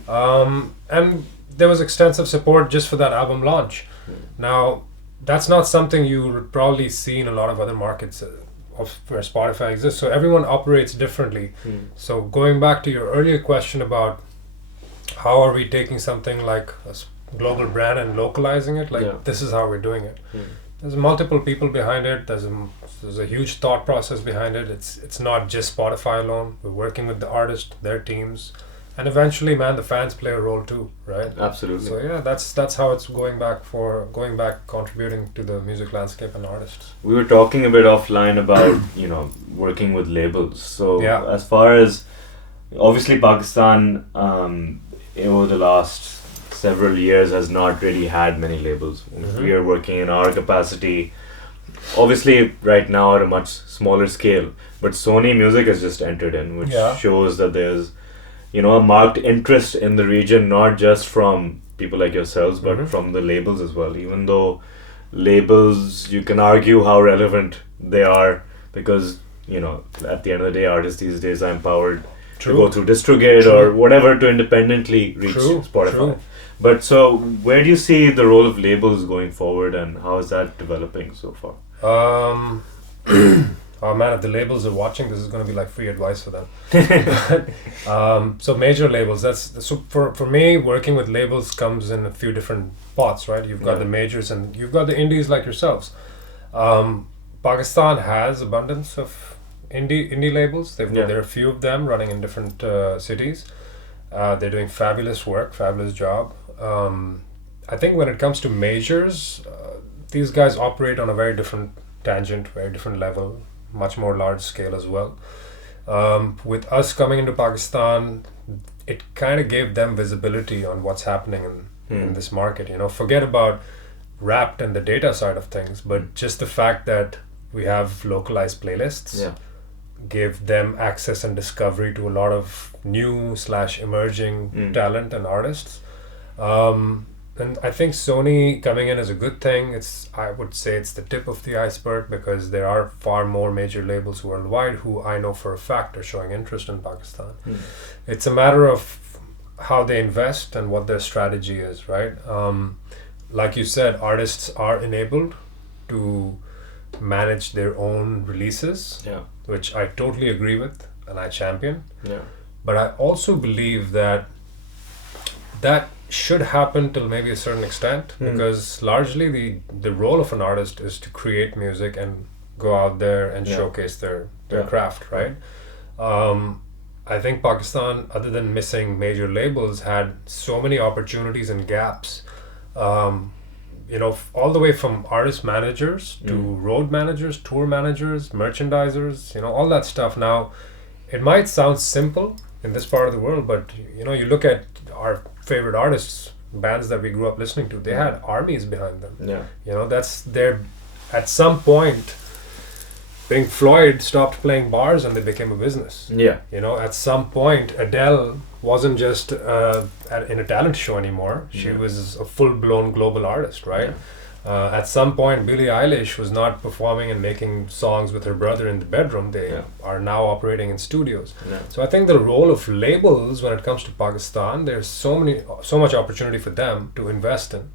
and there was extensive support just for that album launch. Now, that's not something you would probably see in a lot of other markets where Spotify exists. So everyone operates differently. So going back to your earlier question about how are we taking something like a global brand and localizing it, this is how we're doing it. There's multiple people behind it. There's a huge thought process behind it. It's not just Spotify alone. We're working with the artist, their teams, and eventually, man, the fans play a role too, right? Absolutely. So yeah, that's how it's going back, contributing to the music landscape and artists. We were talking a bit offline about you know, working with labels. So as far as obviously Pakistan, over the last several years has not really had many labels. We are working in our capacity, obviously right now at a much smaller scale, but Sony Music has just entered in, which shows that there's, you know, a marked interest in the region, not just from people like yourselves, but from the labels as well. Even though labels, you can argue how relevant they are, because, you know, at the end of the day, artists these days are empowered to go through DistroKid or whatever to independently reach Spotify. True. But so where do you see the role of labels going forward, and how is that developing so far? Oh man, if the labels are watching, this is going to be like free advice for them. So major labels, so for me, working with labels comes in a few different pots, right? You've got the majors and you've got the indies like yourselves. Pakistan has abundance of indie labels. There are a few of them running in different cities. They're doing fabulous work, fabulous job. I think when it comes to majors, these guys operate on a very different tangent, very different level, much more large scale as well. With us coming into Pakistan, it kind of gave them visibility on what's happening in this market. Forget about Wrapped and the data side of things, but just the fact that we have localized playlists gave them access and discovery to a lot of new / emerging talent and artists. And I think Sony coming in is a good thing. I would say it's the tip of the iceberg, because there are far more major labels worldwide who I know for a fact are showing interest in Pakistan. It's a matter of how they invest and what their strategy is, right? Like you said, artists are enabled to manage their own releases, which I totally agree with and I champion. But I also believe that should happen till maybe a certain extent, because largely the role of an artist is to create music and go out there and showcase their craft, right? I think Pakistan, other than missing major labels, had so many opportunities and gaps. All the way from artist managers to road managers, tour managers, merchandisers, all that stuff. Now, it might sound simple in this part of the world, but you look at our favorite artists, bands that we grew up listening to, they had armies behind them. That's their. At some point, Pink Floyd stopped playing bars and they became a business. At some point, Adele wasn't just in a talent show anymore. She was a full-blown global artist, right? At some point, Billie Eilish was not performing and making songs with her brother in the bedroom. They are now operating in studios. So I think the role of labels when it comes to Pakistan, there's so much opportunity for them to invest in.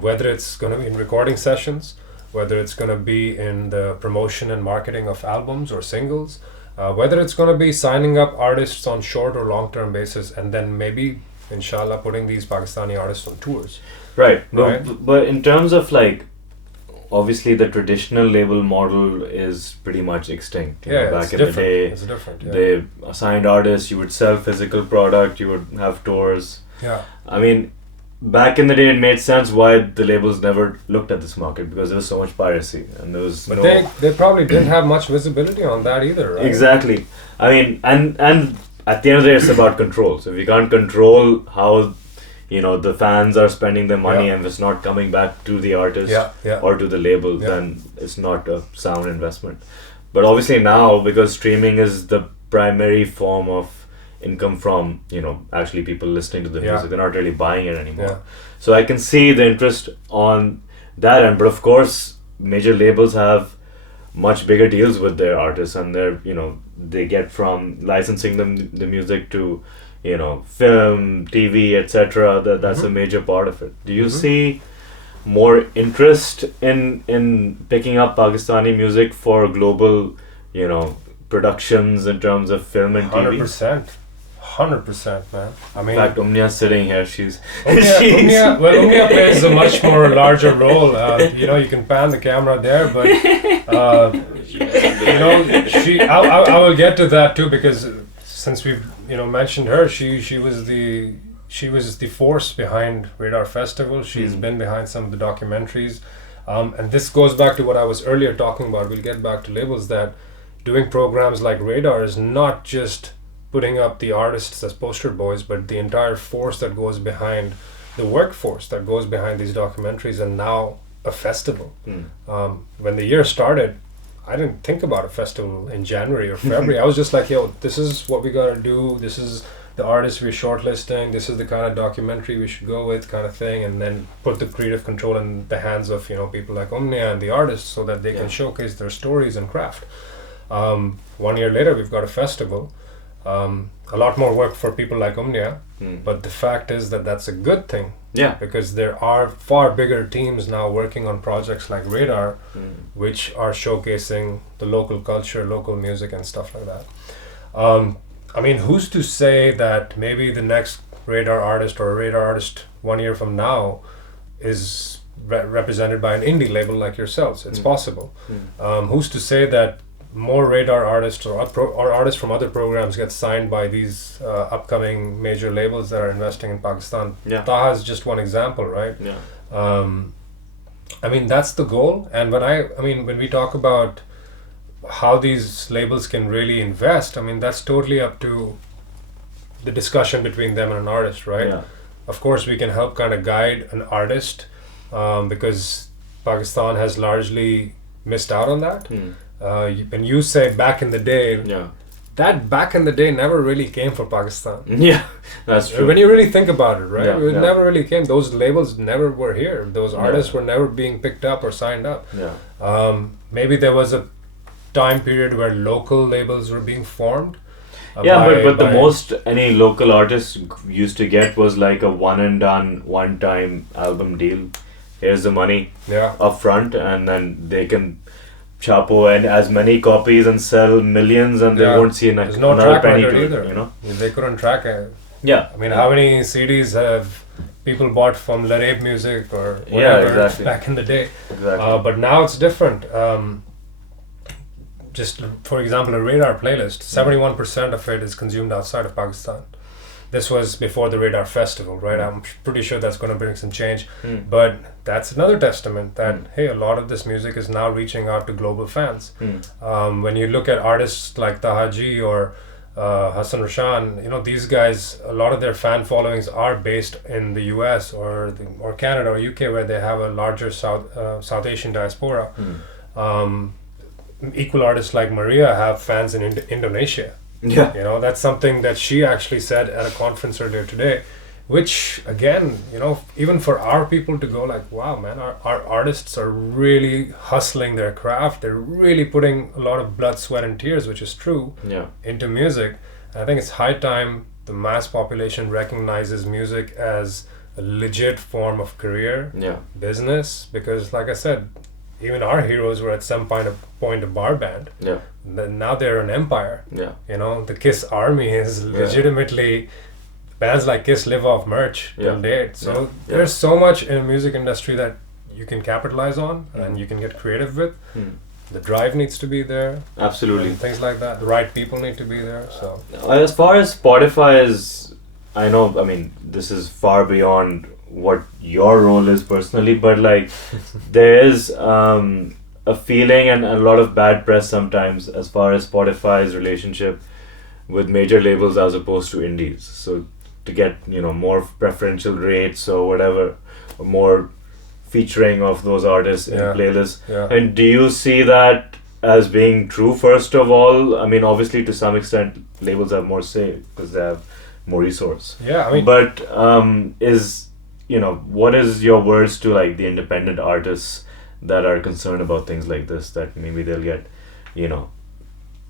Whether it's going to be in recording sessions, whether it's going to be in the promotion and marketing of albums or singles, whether it's going to be signing up artists on short or long-term basis, and then maybe, inshallah, putting these Pakistani artists on tours. Right. But in terms of obviously the traditional label model is pretty much extinct. Back in the day, it's different. They assigned artists, you would sell physical product, you would have tours. I mean, back in the day, it made sense why the labels never looked at this market, because there was so much piracy and there was they probably didn't have much visibility on that either, right? Exactly. I mean, and at the end of the day, it's about control. So if you can't control how the fans are spending their money and it's not coming back to the artist or to the label, then it's not a sound investment. But obviously now, because streaming is the primary form of income from actually people listening to the music, they're not really buying it anymore. So I can see the interest on that end, but of course major labels have much bigger deals with their artists, and they're they get from licensing them the music to film, TV, etc. That's a major part of it. Do you see more interest in picking up Pakistani music for global productions in terms of film and TV? 100%, man. I mean, in fact, Umnia's sitting here. Umnia plays a much more larger role. You can pan the camera there, but I will get to that too, because since we've mentioned her, she was the force behind Radar Festival. She's been behind some of the documentaries, and this goes back to what I was earlier talking about. We'll get back to labels, that doing programs like Radar is not just putting up the artists as poster boys, but the entire force that goes behind, the workforce that goes behind these documentaries, and now a festival. When the year started, I didn't think about a festival in January or February. I was just like, this is what we gotta do. This is the artists we're shortlisting. This is the kind of documentary we should go with, kind of thing. And then put the creative control in the hands of, people like Omnia and the artists, so that they can showcase their stories and craft. 1 year later, we've got a festival. A lot more work for people like Umnia, but the fact is that that's a good thing. Yeah. Because there are far bigger teams now working on projects like Radar, which are showcasing the local culture, local music, and stuff like that. I mean, who's to say that maybe the next Radar artist or a Radar artist 1 year from now is represented by an indie label like yourselves? It's possible. Who's to say that more Radar artists or artists from other programs get signed by these upcoming major labels that are investing in Pakistan? Yeah. Taha is just one example, right? Yeah. I mean, that's the goal. And when we talk about how these labels can really invest, I mean, that's totally up to the discussion between them and an artist, right? Yeah. Of course, we can help kind of guide an artist because Pakistan has largely missed out on that. When you say back in the day, Yeah. that back in the day never really came for Pakistan. Yeah, that's true. When you really think about it, right? Yeah, It yeah. never really came. Those labels never were here. Those artists Yeah. were never being picked up or signed up. Yeah. Maybe there was a time period where local labels were being formed. Yeah, but the by- most any local artist used to get was like a one and done, one time album deal. Here's the money Yeah. up front, and then they can chapo and as many copies and sell millions, and they Yeah. won't see There's no another track penny record to either. it. You know? They couldn't track it. Yeah. I mean, how many CDs have people bought from Larab Music or Yeah, whatever exactly. back in the day? Exactly. But now it's different. Just for example, a Radar playlist, 71% of it is consumed outside of Pakistan. This was before the Radar Festival, right? I'm pretty sure that's going to bring some change. But that's another testament that, hey, a lot of this music is now reaching out to global fans. When you look at artists like Tahaji or Hassan Rashan, you know, these guys, a lot of their fan followings are based in the US or Canada or UK, where they have a larger South Asian diaspora. Equal artists like Maria have fans in Indonesia. Yeah. You know, that's something that she actually said at a conference earlier today, which again, you know, even for our people to go like, wow, man, our artists are really hustling their craft. They're really putting a lot of blood, sweat, and tears, which is true, Yeah. into music. And I think it's high time the mass population recognizes music as a legit form of career, Yeah. business, because like I said, even our heroes were at some point a bar band. Yeah. Now they're an empire. Yeah. You know, the Kiss army is legitimately, bands like Kiss live off merch till date. So Yeah. there's so much in the music industry that you can capitalize on and you can get creative with. The drive needs to be there. Absolutely. And things like that. The right people need to be there. So As far as Spotify is, I know, I mean, this is far beyond what your role is personally, but like there is a feeling and a lot of bad press sometimes as far as Spotify's relationship with major labels as opposed to indies. So to get, you know, more preferential rates or whatever, or more featuring of those artists in playlists. Yeah. And do you see that as being true, first of all? I mean, obviously to some extent labels have more say because they have more resource. yeah, I mean, But what is your words to like the independent artists that are concerned about things like this, that maybe they'll get, you know,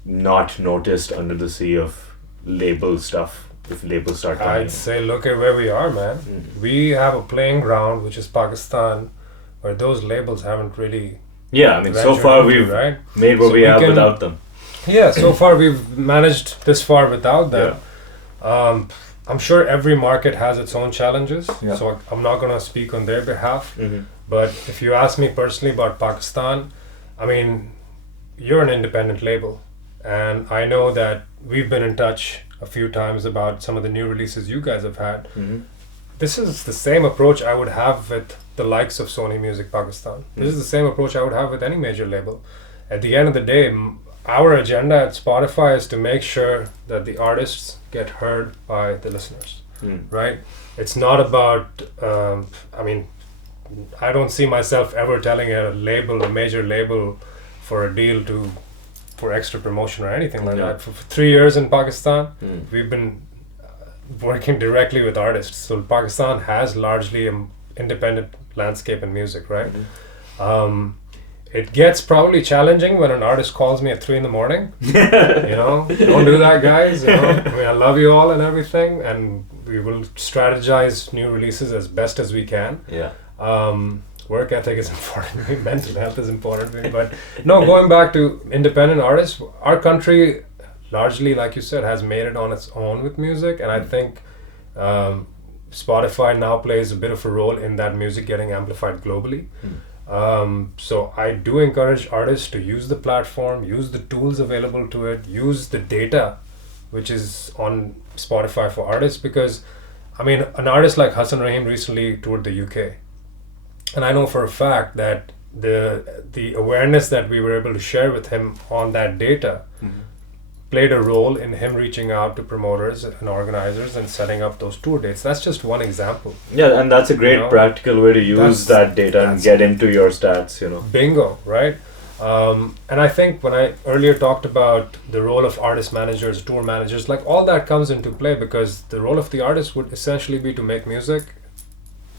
not noticed under the sea of label stuff if labels start coming in? I'd say look at where we are, man. We have a playing ground, which is Pakistan, where those labels haven't really. Yeah, I mean, so ventured far into, we've right? made what So we we have can- without them. Yeah, so far we've managed this far without them. I'm sure every market has its own challenges, Yeah. so I'm not going to speak on their behalf. Mm-hmm. But if you ask me personally about Pakistan, I mean, you're an independent label. And I know that we've been in touch a few times about some of the new releases you guys have had. Mm-hmm. This is the same approach I would have with the likes of Sony Music Pakistan. This is the same approach I would have with any major label. At the end of the day, our agenda at Spotify is to make sure that the artists get heard by the listeners, right? It's not about, I don't see myself ever telling a major label for a deal for extra promotion or anything like that. For 3 years in Pakistan, we've been working directly with artists. So Pakistan has largely an independent landscape in music, right? It gets probably challenging when an artist calls me at 3 a.m. Don't do that, guys. I mean, I love you all and everything, and we will strategize new releases as best as we can. Yeah. Work ethic is important to me. Mental health is important to me. But no, going back to independent artists, our country largely, like you said, has made it on its own with music, and I think Spotify now plays a bit of a role in that music getting amplified globally. So I do encourage artists to use the platform, use the tools available to it, use the data which is on Spotify for artists, because I mean, an artist like Hassan Rahim recently toured the UK, and I know for a fact that the awareness that we were able to share with him on that data played a role in him reaching out to promoters and organizers and setting up those tour dates. That's just one example. Yeah, and that's a great practical way to use that data and get into your stats, Bingo, right? And I think when I earlier talked about the role of artist managers, tour managers, like all that comes into play, because the role of the artist would essentially be to make music,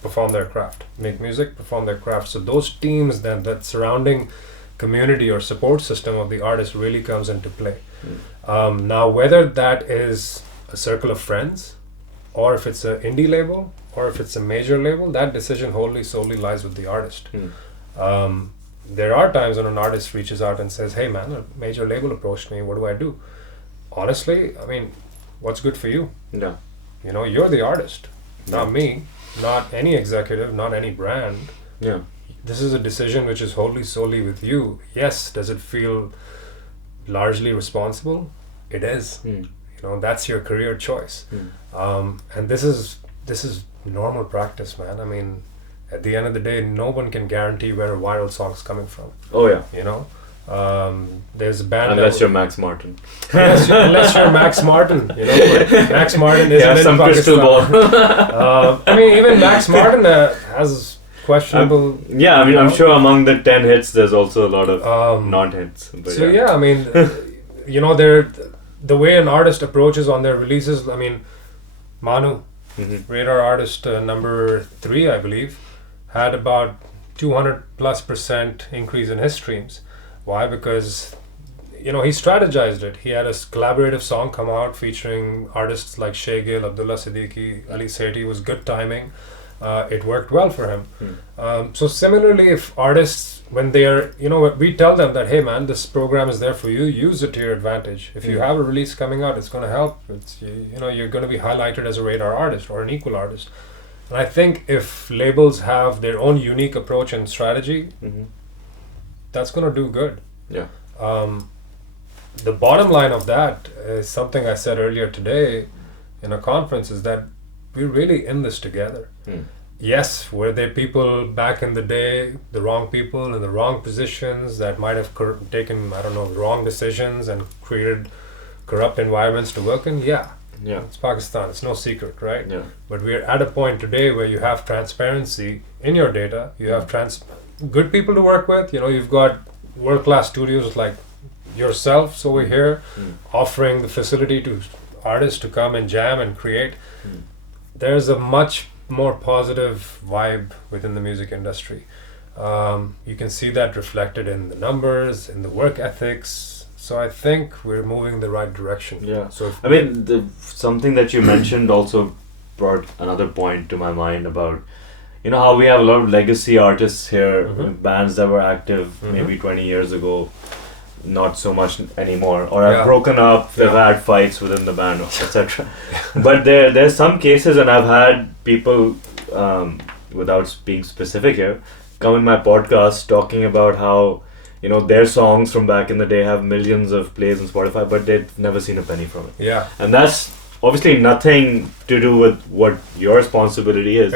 perform their craft. Make music, perform their craft. So those teams, that surrounding community or support system of the artist really comes into play. Now, whether that is a circle of friends, or if it's an indie label, or if it's a major label, that decision wholly solely lies with the artist. There are times when an artist reaches out and says, hey man, a major label approached me, what do I do? Honestly, I mean, what's good for you? Yeah. You're the artist, not me, not any executive, not any brand. Yeah. This is a decision which is wholly solely with you. Yes, does it feel largely responsible? It is. That's your career choice. And this is normal practice, man. I mean, at the end of the day, no one can guarantee where a viral song is coming from. Oh yeah. There's a band unless you're Max Martin. Unless you're Max Martin, but Max Martin is in some Pakistan. crystal ball. I mean, even Max Martin has questionable. Yeah, I mean, I'm sure among the 10 hits, there's also a lot of non-hits. So yeah, I mean, the way an artist approaches on their releases. I mean, Manu, Radar artist number 3, I believe, had about 200+% increase in his streams. Why? Because he strategized it. He had a collaborative song come out featuring artists like Shay Gill, Abdullah Siddiqui, Ali Sethi. It was good timing. It worked well for him. So similarly, if artists, when they are, we tell them that, hey man, this program is there for you, use it to your advantage. If you have a release coming out, it's going to help. It's you're going to be highlighted as a radar artist or an equal artist. And I think if labels have their own unique approach and strategy, that's going to do good. Yeah. The bottom line of that is something I said earlier today in a conference, is that we're really in this together. Yes, were there people back in the day, the wrong people in the wrong positions that might have taken, wrong decisions and created corrupt environments to work in? Yeah. It's Pakistan. It's no secret, right? Yeah. But we're at a point today where you have transparency in your data. You have good people to work with. You've got world-class studios like yourselves over here offering the facility to artists to come and jam and create. There's a much more positive vibe within the music industry. You can see that reflected in the numbers, in the work ethics. So I think we're moving the right direction. Yeah. So something that you mentioned also brought another point to my mind about, how we have a lot of legacy artists here, bands that were active maybe 20 years ago, not so much anymore, or have broken up, they've had fights within the band, etc. But there's some cases, and I've had people, without being specific here, come in my podcast talking about how, their songs from back in the day have millions of plays on Spotify, but they've never seen a penny from it. Yeah. And that's obviously nothing to do with what your responsibility is.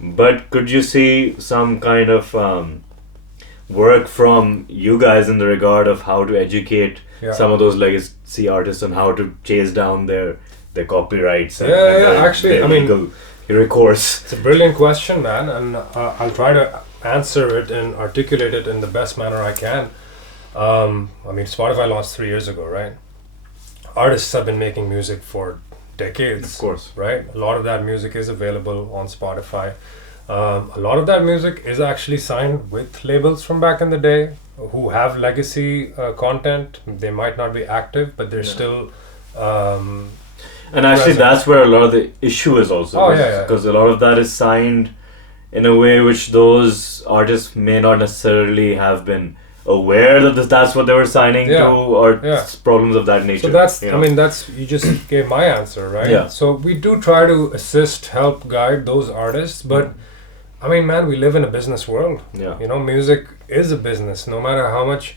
But could you see some kind of work from you guys in the regard of how to educate some of those legacy artists on how to chase down their copyrights and actually, their legal recourse? It's a brilliant question, man, and I'll try to answer it and articulate it in the best manner I can. Spotify launched 3 years ago, right? Artists have been making music for decades. Of course. Right? A lot of that music is available on Spotify. A lot of that music is actually signed with labels from back in the day. who have legacy content. They might not be active, but they're still. And actually, present. that's where a lot of the issue is also. Oh, yeah. Because a lot of that is signed in a way which those artists may not necessarily have been aware that that's what they were signing to, or problems of that nature. So that's, you know? I mean, that's, you just gave my answer, right? Yeah. So we do try to assist, help, guide those artists, but I mean, man, we live in a business world. Yeah. You know, music is a business. No matter how much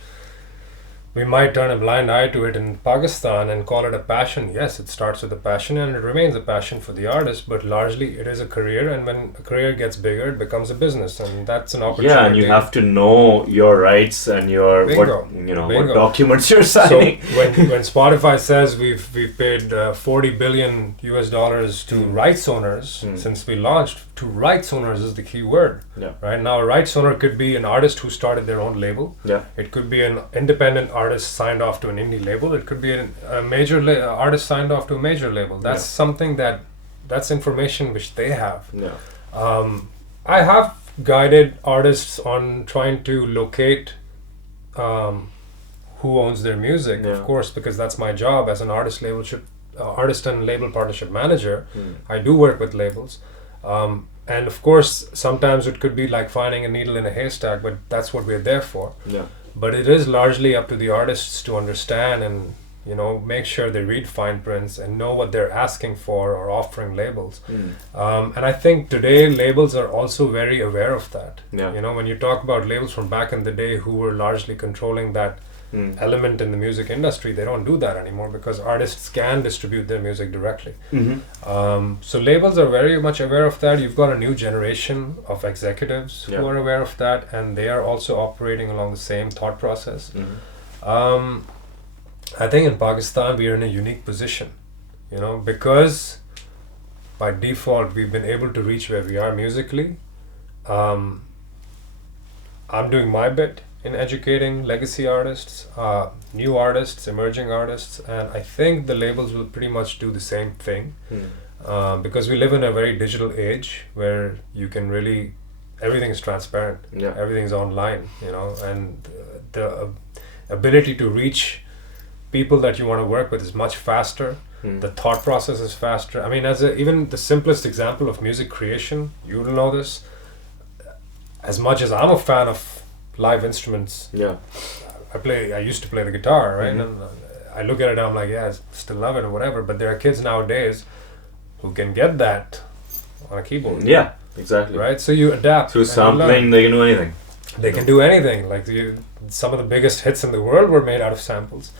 we might turn a blind eye to it in Pakistan and call it a passion. Yes, it starts with a passion and it remains a passion for the artist, but largely it is a career, and when a career gets bigger, it becomes a business, and that's an opportunity. Yeah, and you have to know your rights and your what documents you're signing. So when Spotify says we've paid $40 billion to rights owners since we launched, to rights owners is the key word. Yeah. Right now, a rights owner could be an artist who started their own label. Yeah. It could be an independent artist signed off to an indie label. It could be a major artist signed off to a major label. That's something that's information which they have. Yeah. I have guided artists on trying to locate who owns their music, of course, because that's my job as an artist and label partnership manager. I do work with labels. And of course, sometimes it could be like finding a needle in a haystack, but that's what we're there for. Yeah. But it is largely up to the artists to understand and, make sure they read fine prints and know what they're asking for or offering labels. And I think today labels are also very aware of that. Yeah. When you talk about labels from back in the day who were largely controlling that element in the music industry, they don't do that anymore because artists can distribute their music directly. So labels are very much aware of that. You've got a new generation of executives who are aware of that, and they are also operating along the same thought process. I think in Pakistan we are in a unique position, because by default we've been able to reach where we are musically. I'm doing my bit in educating legacy artists, new artists, emerging artists, and I think the labels will pretty much do the same thing because we live in a very digital age where you can really, everything is transparent, everything's online, and the ability to reach people that you want to work with is much faster. The thought process is faster. I mean, even the simplest example of music creation, you'll know this, as much as I'm a fan of live instruments. I used to play the guitar, right? And I look at it and I'm like, I still love it or whatever, but there are kids nowadays who can get that on a keyboard. Yeah, exactly. Right? So you adapt. Through sampling, they can do anything. They can do anything. Like some of the biggest hits in the world were made out of samples.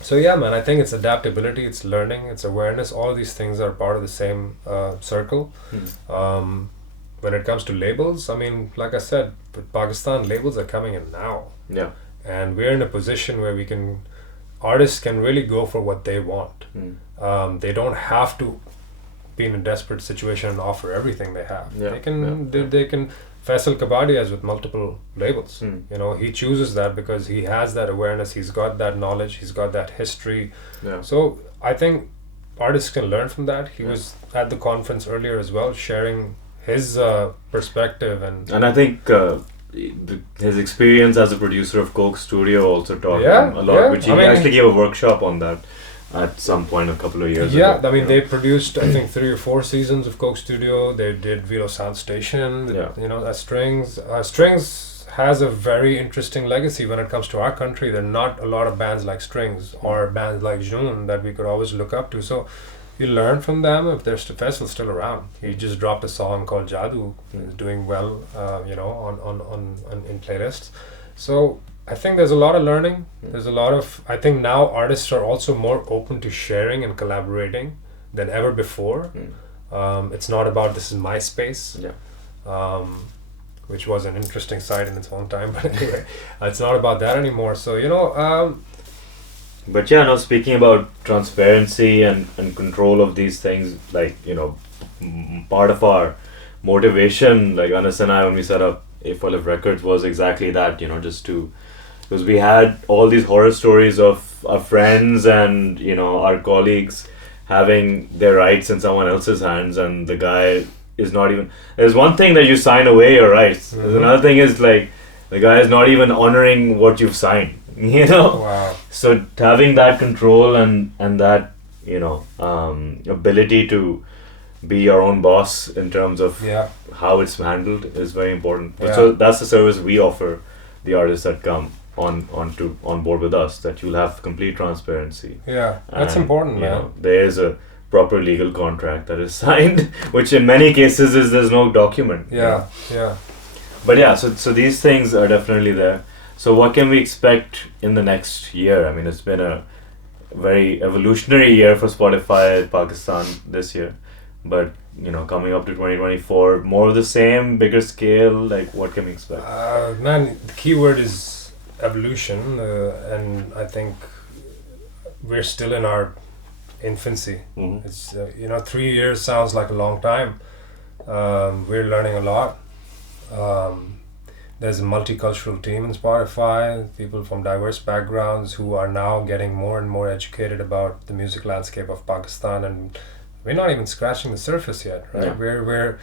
So yeah, man, I think it's adaptability, it's learning, it's awareness. All of these things are part of the same circle. When it comes to labels, I mean, like I said, with Pakistan, labels are coming in now. Yeah. And we're in a position where artists can really go for what they want. They don't have to be in a desperate situation and offer everything they have. They can. Faisal Kabadi has with multiple labels. He chooses that because he has that awareness, he's got that knowledge, he's got that history. So I think artists can learn from that. He was at the conference earlier as well, sharing his perspective, and I think his experience as a producer of Coke Studio also taught him a lot, which he actually gave a workshop on that at some point a couple of years ago. I mean, they produced, I think, 3 or 4 seasons of Coke Studio. They did Velo Sound Station, Strings. Strings has a very interesting legacy when it comes to our country. There are not a lot of bands like Strings or bands like June that we could always look up to. So you learn from them. If there's Faisal's still around, he just dropped a song called Jadoo. He's doing well, on in playlists. So I think there's a lot of learning. There's a lot of, I think now artists are also more open to sharing and collaborating than ever before. It's not about this is my space, which was an interesting side in its own time. But anyway, it's not about that anymore. So, But speaking about transparency and control of these things, like, part of our motivation, like Anas and I, when we set up Aleph Records, was exactly that, because we had all these horror stories of our friends and, our colleagues having their rights in someone else's hands, and the guy is not even, there's one thing that you sign away your rights, there's another thing is like, the guy is not even honoring what you've signed. Wow. So having that control and that ability to be your own boss in terms of how it's handled is very important. Yeah. So that's the service we offer the artists that come on board with us, that you'll have complete transparency. Yeah, that's important, man. There is a proper legal contract that is signed, which in many cases there's no document. Yeah. But yeah, so these things are definitely there. So what can we expect in the next year? I mean, it's been a very evolutionary year for Spotify Pakistan this year, but coming up to 2024, more of the same, bigger scale. Like, what can we expect? Man, the key word is evolution, and I think we're still in our infancy. Mm-hmm. It's 3 years sounds like a long time. We're learning a lot. There's a multicultural team in Spotify, people from diverse backgrounds who are now getting more and more educated about the music landscape of Pakistan, and we're not even scratching the surface yet, right? Yeah. We're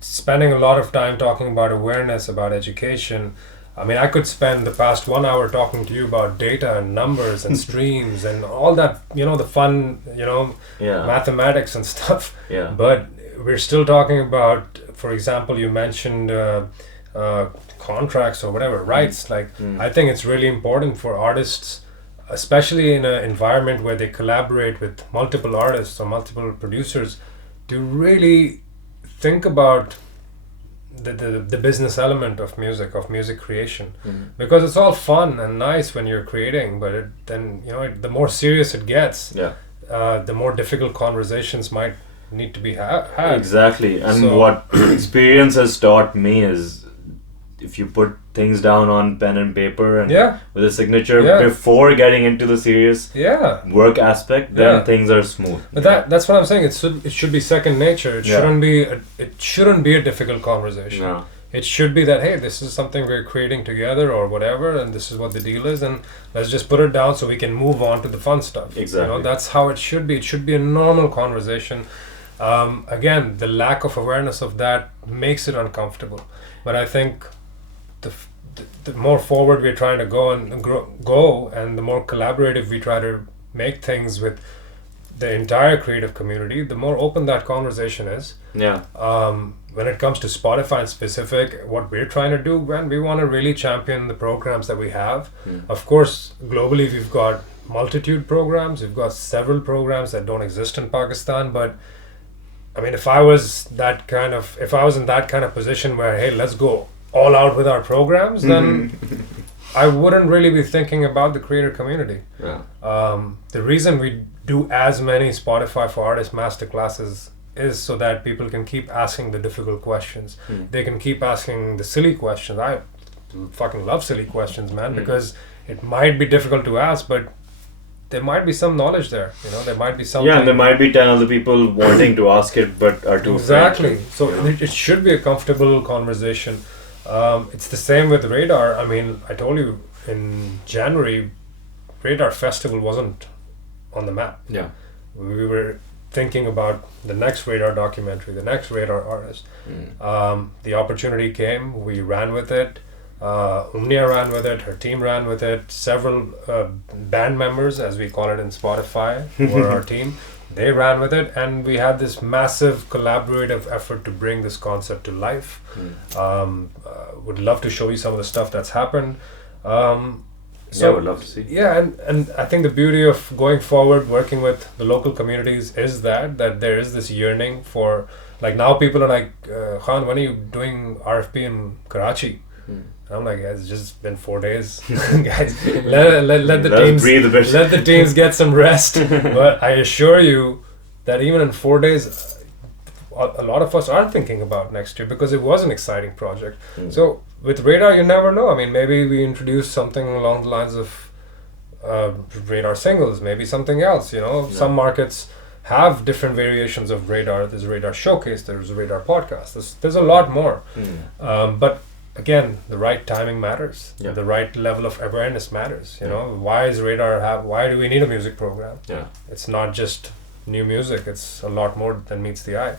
spending a lot of time talking about awareness, about education. I mean, I could spend the past 1 hour talking to you about data and numbers and streams and all that, the fun, mathematics and stuff. Yeah. But we're still talking about, for example, you mentioned contracts or whatever, rights. I think it's really important for artists, especially in an environment where they collaborate with multiple artists or multiple producers, to really think about the business element of music creation, because it's all fun and nice when you're creating, but the more serious it gets, the more difficult conversations might need to be had. Exactly. And what experience has taught me is, if you put things down on pen and paper and with a signature before getting into the serious work aspect, then things are smooth. But that's what I'm saying. It should be second nature. It shouldn't be a difficult conversation. No. It should be that, hey, this is something we're creating together or whatever, and this is what the deal is, and let's just put it down so we can move on to the fun stuff. Exactly. That's how it should be. It should be a normal conversation. Again, the lack of awareness of that makes it uncomfortable. But I think the more forward we're trying to go and the more collaborative we try to make things with the entire creative community, the more open that conversation is. Yeah. When it comes to Spotify in specific, what we're trying to do, man, we want to really champion the programs that we have. Of course, globally we've got multitude programs. We've got several programs that don't exist in Pakistan, but I mean, if I was in that kind of position where, hey, let's go all out with our programs, then I wouldn't really be thinking about the creator community. The reason we do as many Spotify for Artists masterclasses is so that people can keep asking the difficult questions. They can keep asking the silly questions. I fucking love silly questions, man, because it might be difficult to ask, but there might be some knowledge there. There might be something. Yeah, and there might be 10 other people wanting to ask it but are too Exactly. afraid. So it should be a comfortable conversation. It's the same with Radar. I mean, I told you in January, Radar Festival wasn't on the map. Yeah. We were thinking about the next Radar documentary, the next Radar artist. The opportunity came, we ran with it. Umnia ran with it, her team ran with it. Several band members, as we call it in Spotify, were our team. They ran with it, and we had this massive collaborative effort to bring this concept to life. Would love to show you some of the stuff that's happened. I would love to see. Yeah, and I think the beauty of going forward, working with the local communities, is that there is this yearning for, like, now people are like, Khan, when are you doing RFP in Karachi? I'm like, guys, it's just been 4 days. Guys, let the teams get some rest. But I assure you that even in 4 days, a lot of us are thinking about next year, because it was an exciting project. So with Radar, you never know. I mean, maybe we introduce something along the lines of Radar singles, maybe something else. Some markets have different variations of Radar. There's Radar Showcase, there's Radar Podcast. There's a lot more. But again, the right timing matters. The right level of awareness matters. Why is Radar why do we need a music program? It's not just new music. It's a lot more than meets the eye.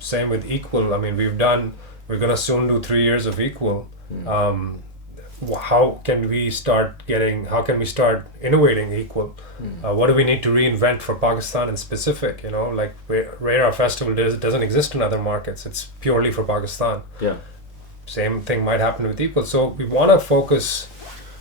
Same with Equal. I mean, we've done we're gonna soon do 3 years of Equal. How can we start innovating Equal? What do we need to reinvent for Pakistan in specific? You know, like where our festival doesn't exist in other markets. It's purely for Pakistan. Yeah. Same thing might happen with Equal. So we want to focus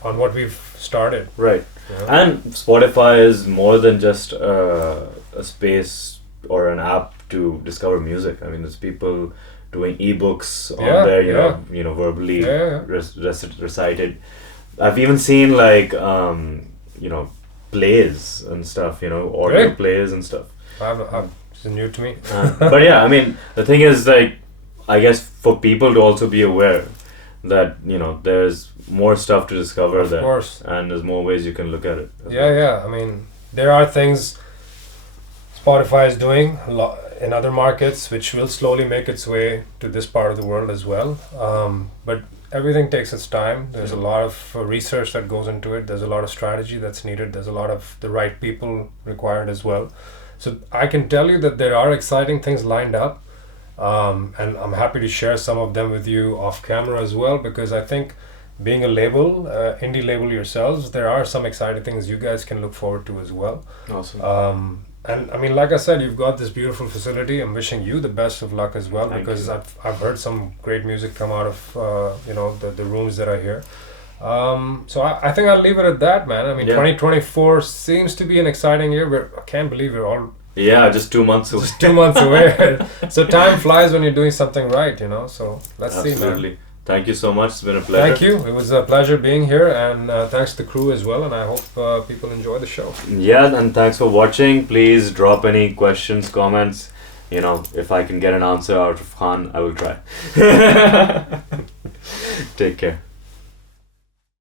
on what we've started. Right. You know? And Spotify is more than just a space or an app to discover music. I mean, there's people doing ebooks on there, you know, verbally recited. I've even seen like you know, plays and stuff, you know, audio plays and stuff. It's new to me. But yeah, I mean, the thing is, like, I guess for people to also be aware that, you know, there's more stuff to discover there. Of course. And there's more ways you can look at it. Yeah. I mean, there are things Spotify is doing a lot in other markets, which will slowly make its way to this part of the world as well. But everything takes its time. There's a lot of research that goes into it. There's a lot of strategy that's needed. There's a lot of the right people required as well. So I can tell you that there are exciting things lined up. And I'm happy to share some of them with you off camera as well, because I think being a label, indie label yourselves, there are some exciting things you guys can look forward to as well. Awesome. And I mean, like I said, you've got this beautiful facility. I'm wishing you the best of luck as well. Thank because you. I've heard some great music come out of you know, the rooms that I hear. So I think I'll leave it at that, man. I mean, 2024 seems to be an exciting year. I can't believe we're all just 2 months away. Just 2 months away. So time flies when you're doing something right, you know. So let's see, man. Thank you so much. It's been a pleasure. Thank you. It was a pleasure being here, and thanks to the crew as well. And I hope people enjoy the show. Yeah, and thanks for watching. Please drop any questions, comments. You know, if I can get an answer out of Khan, I will try. Take care.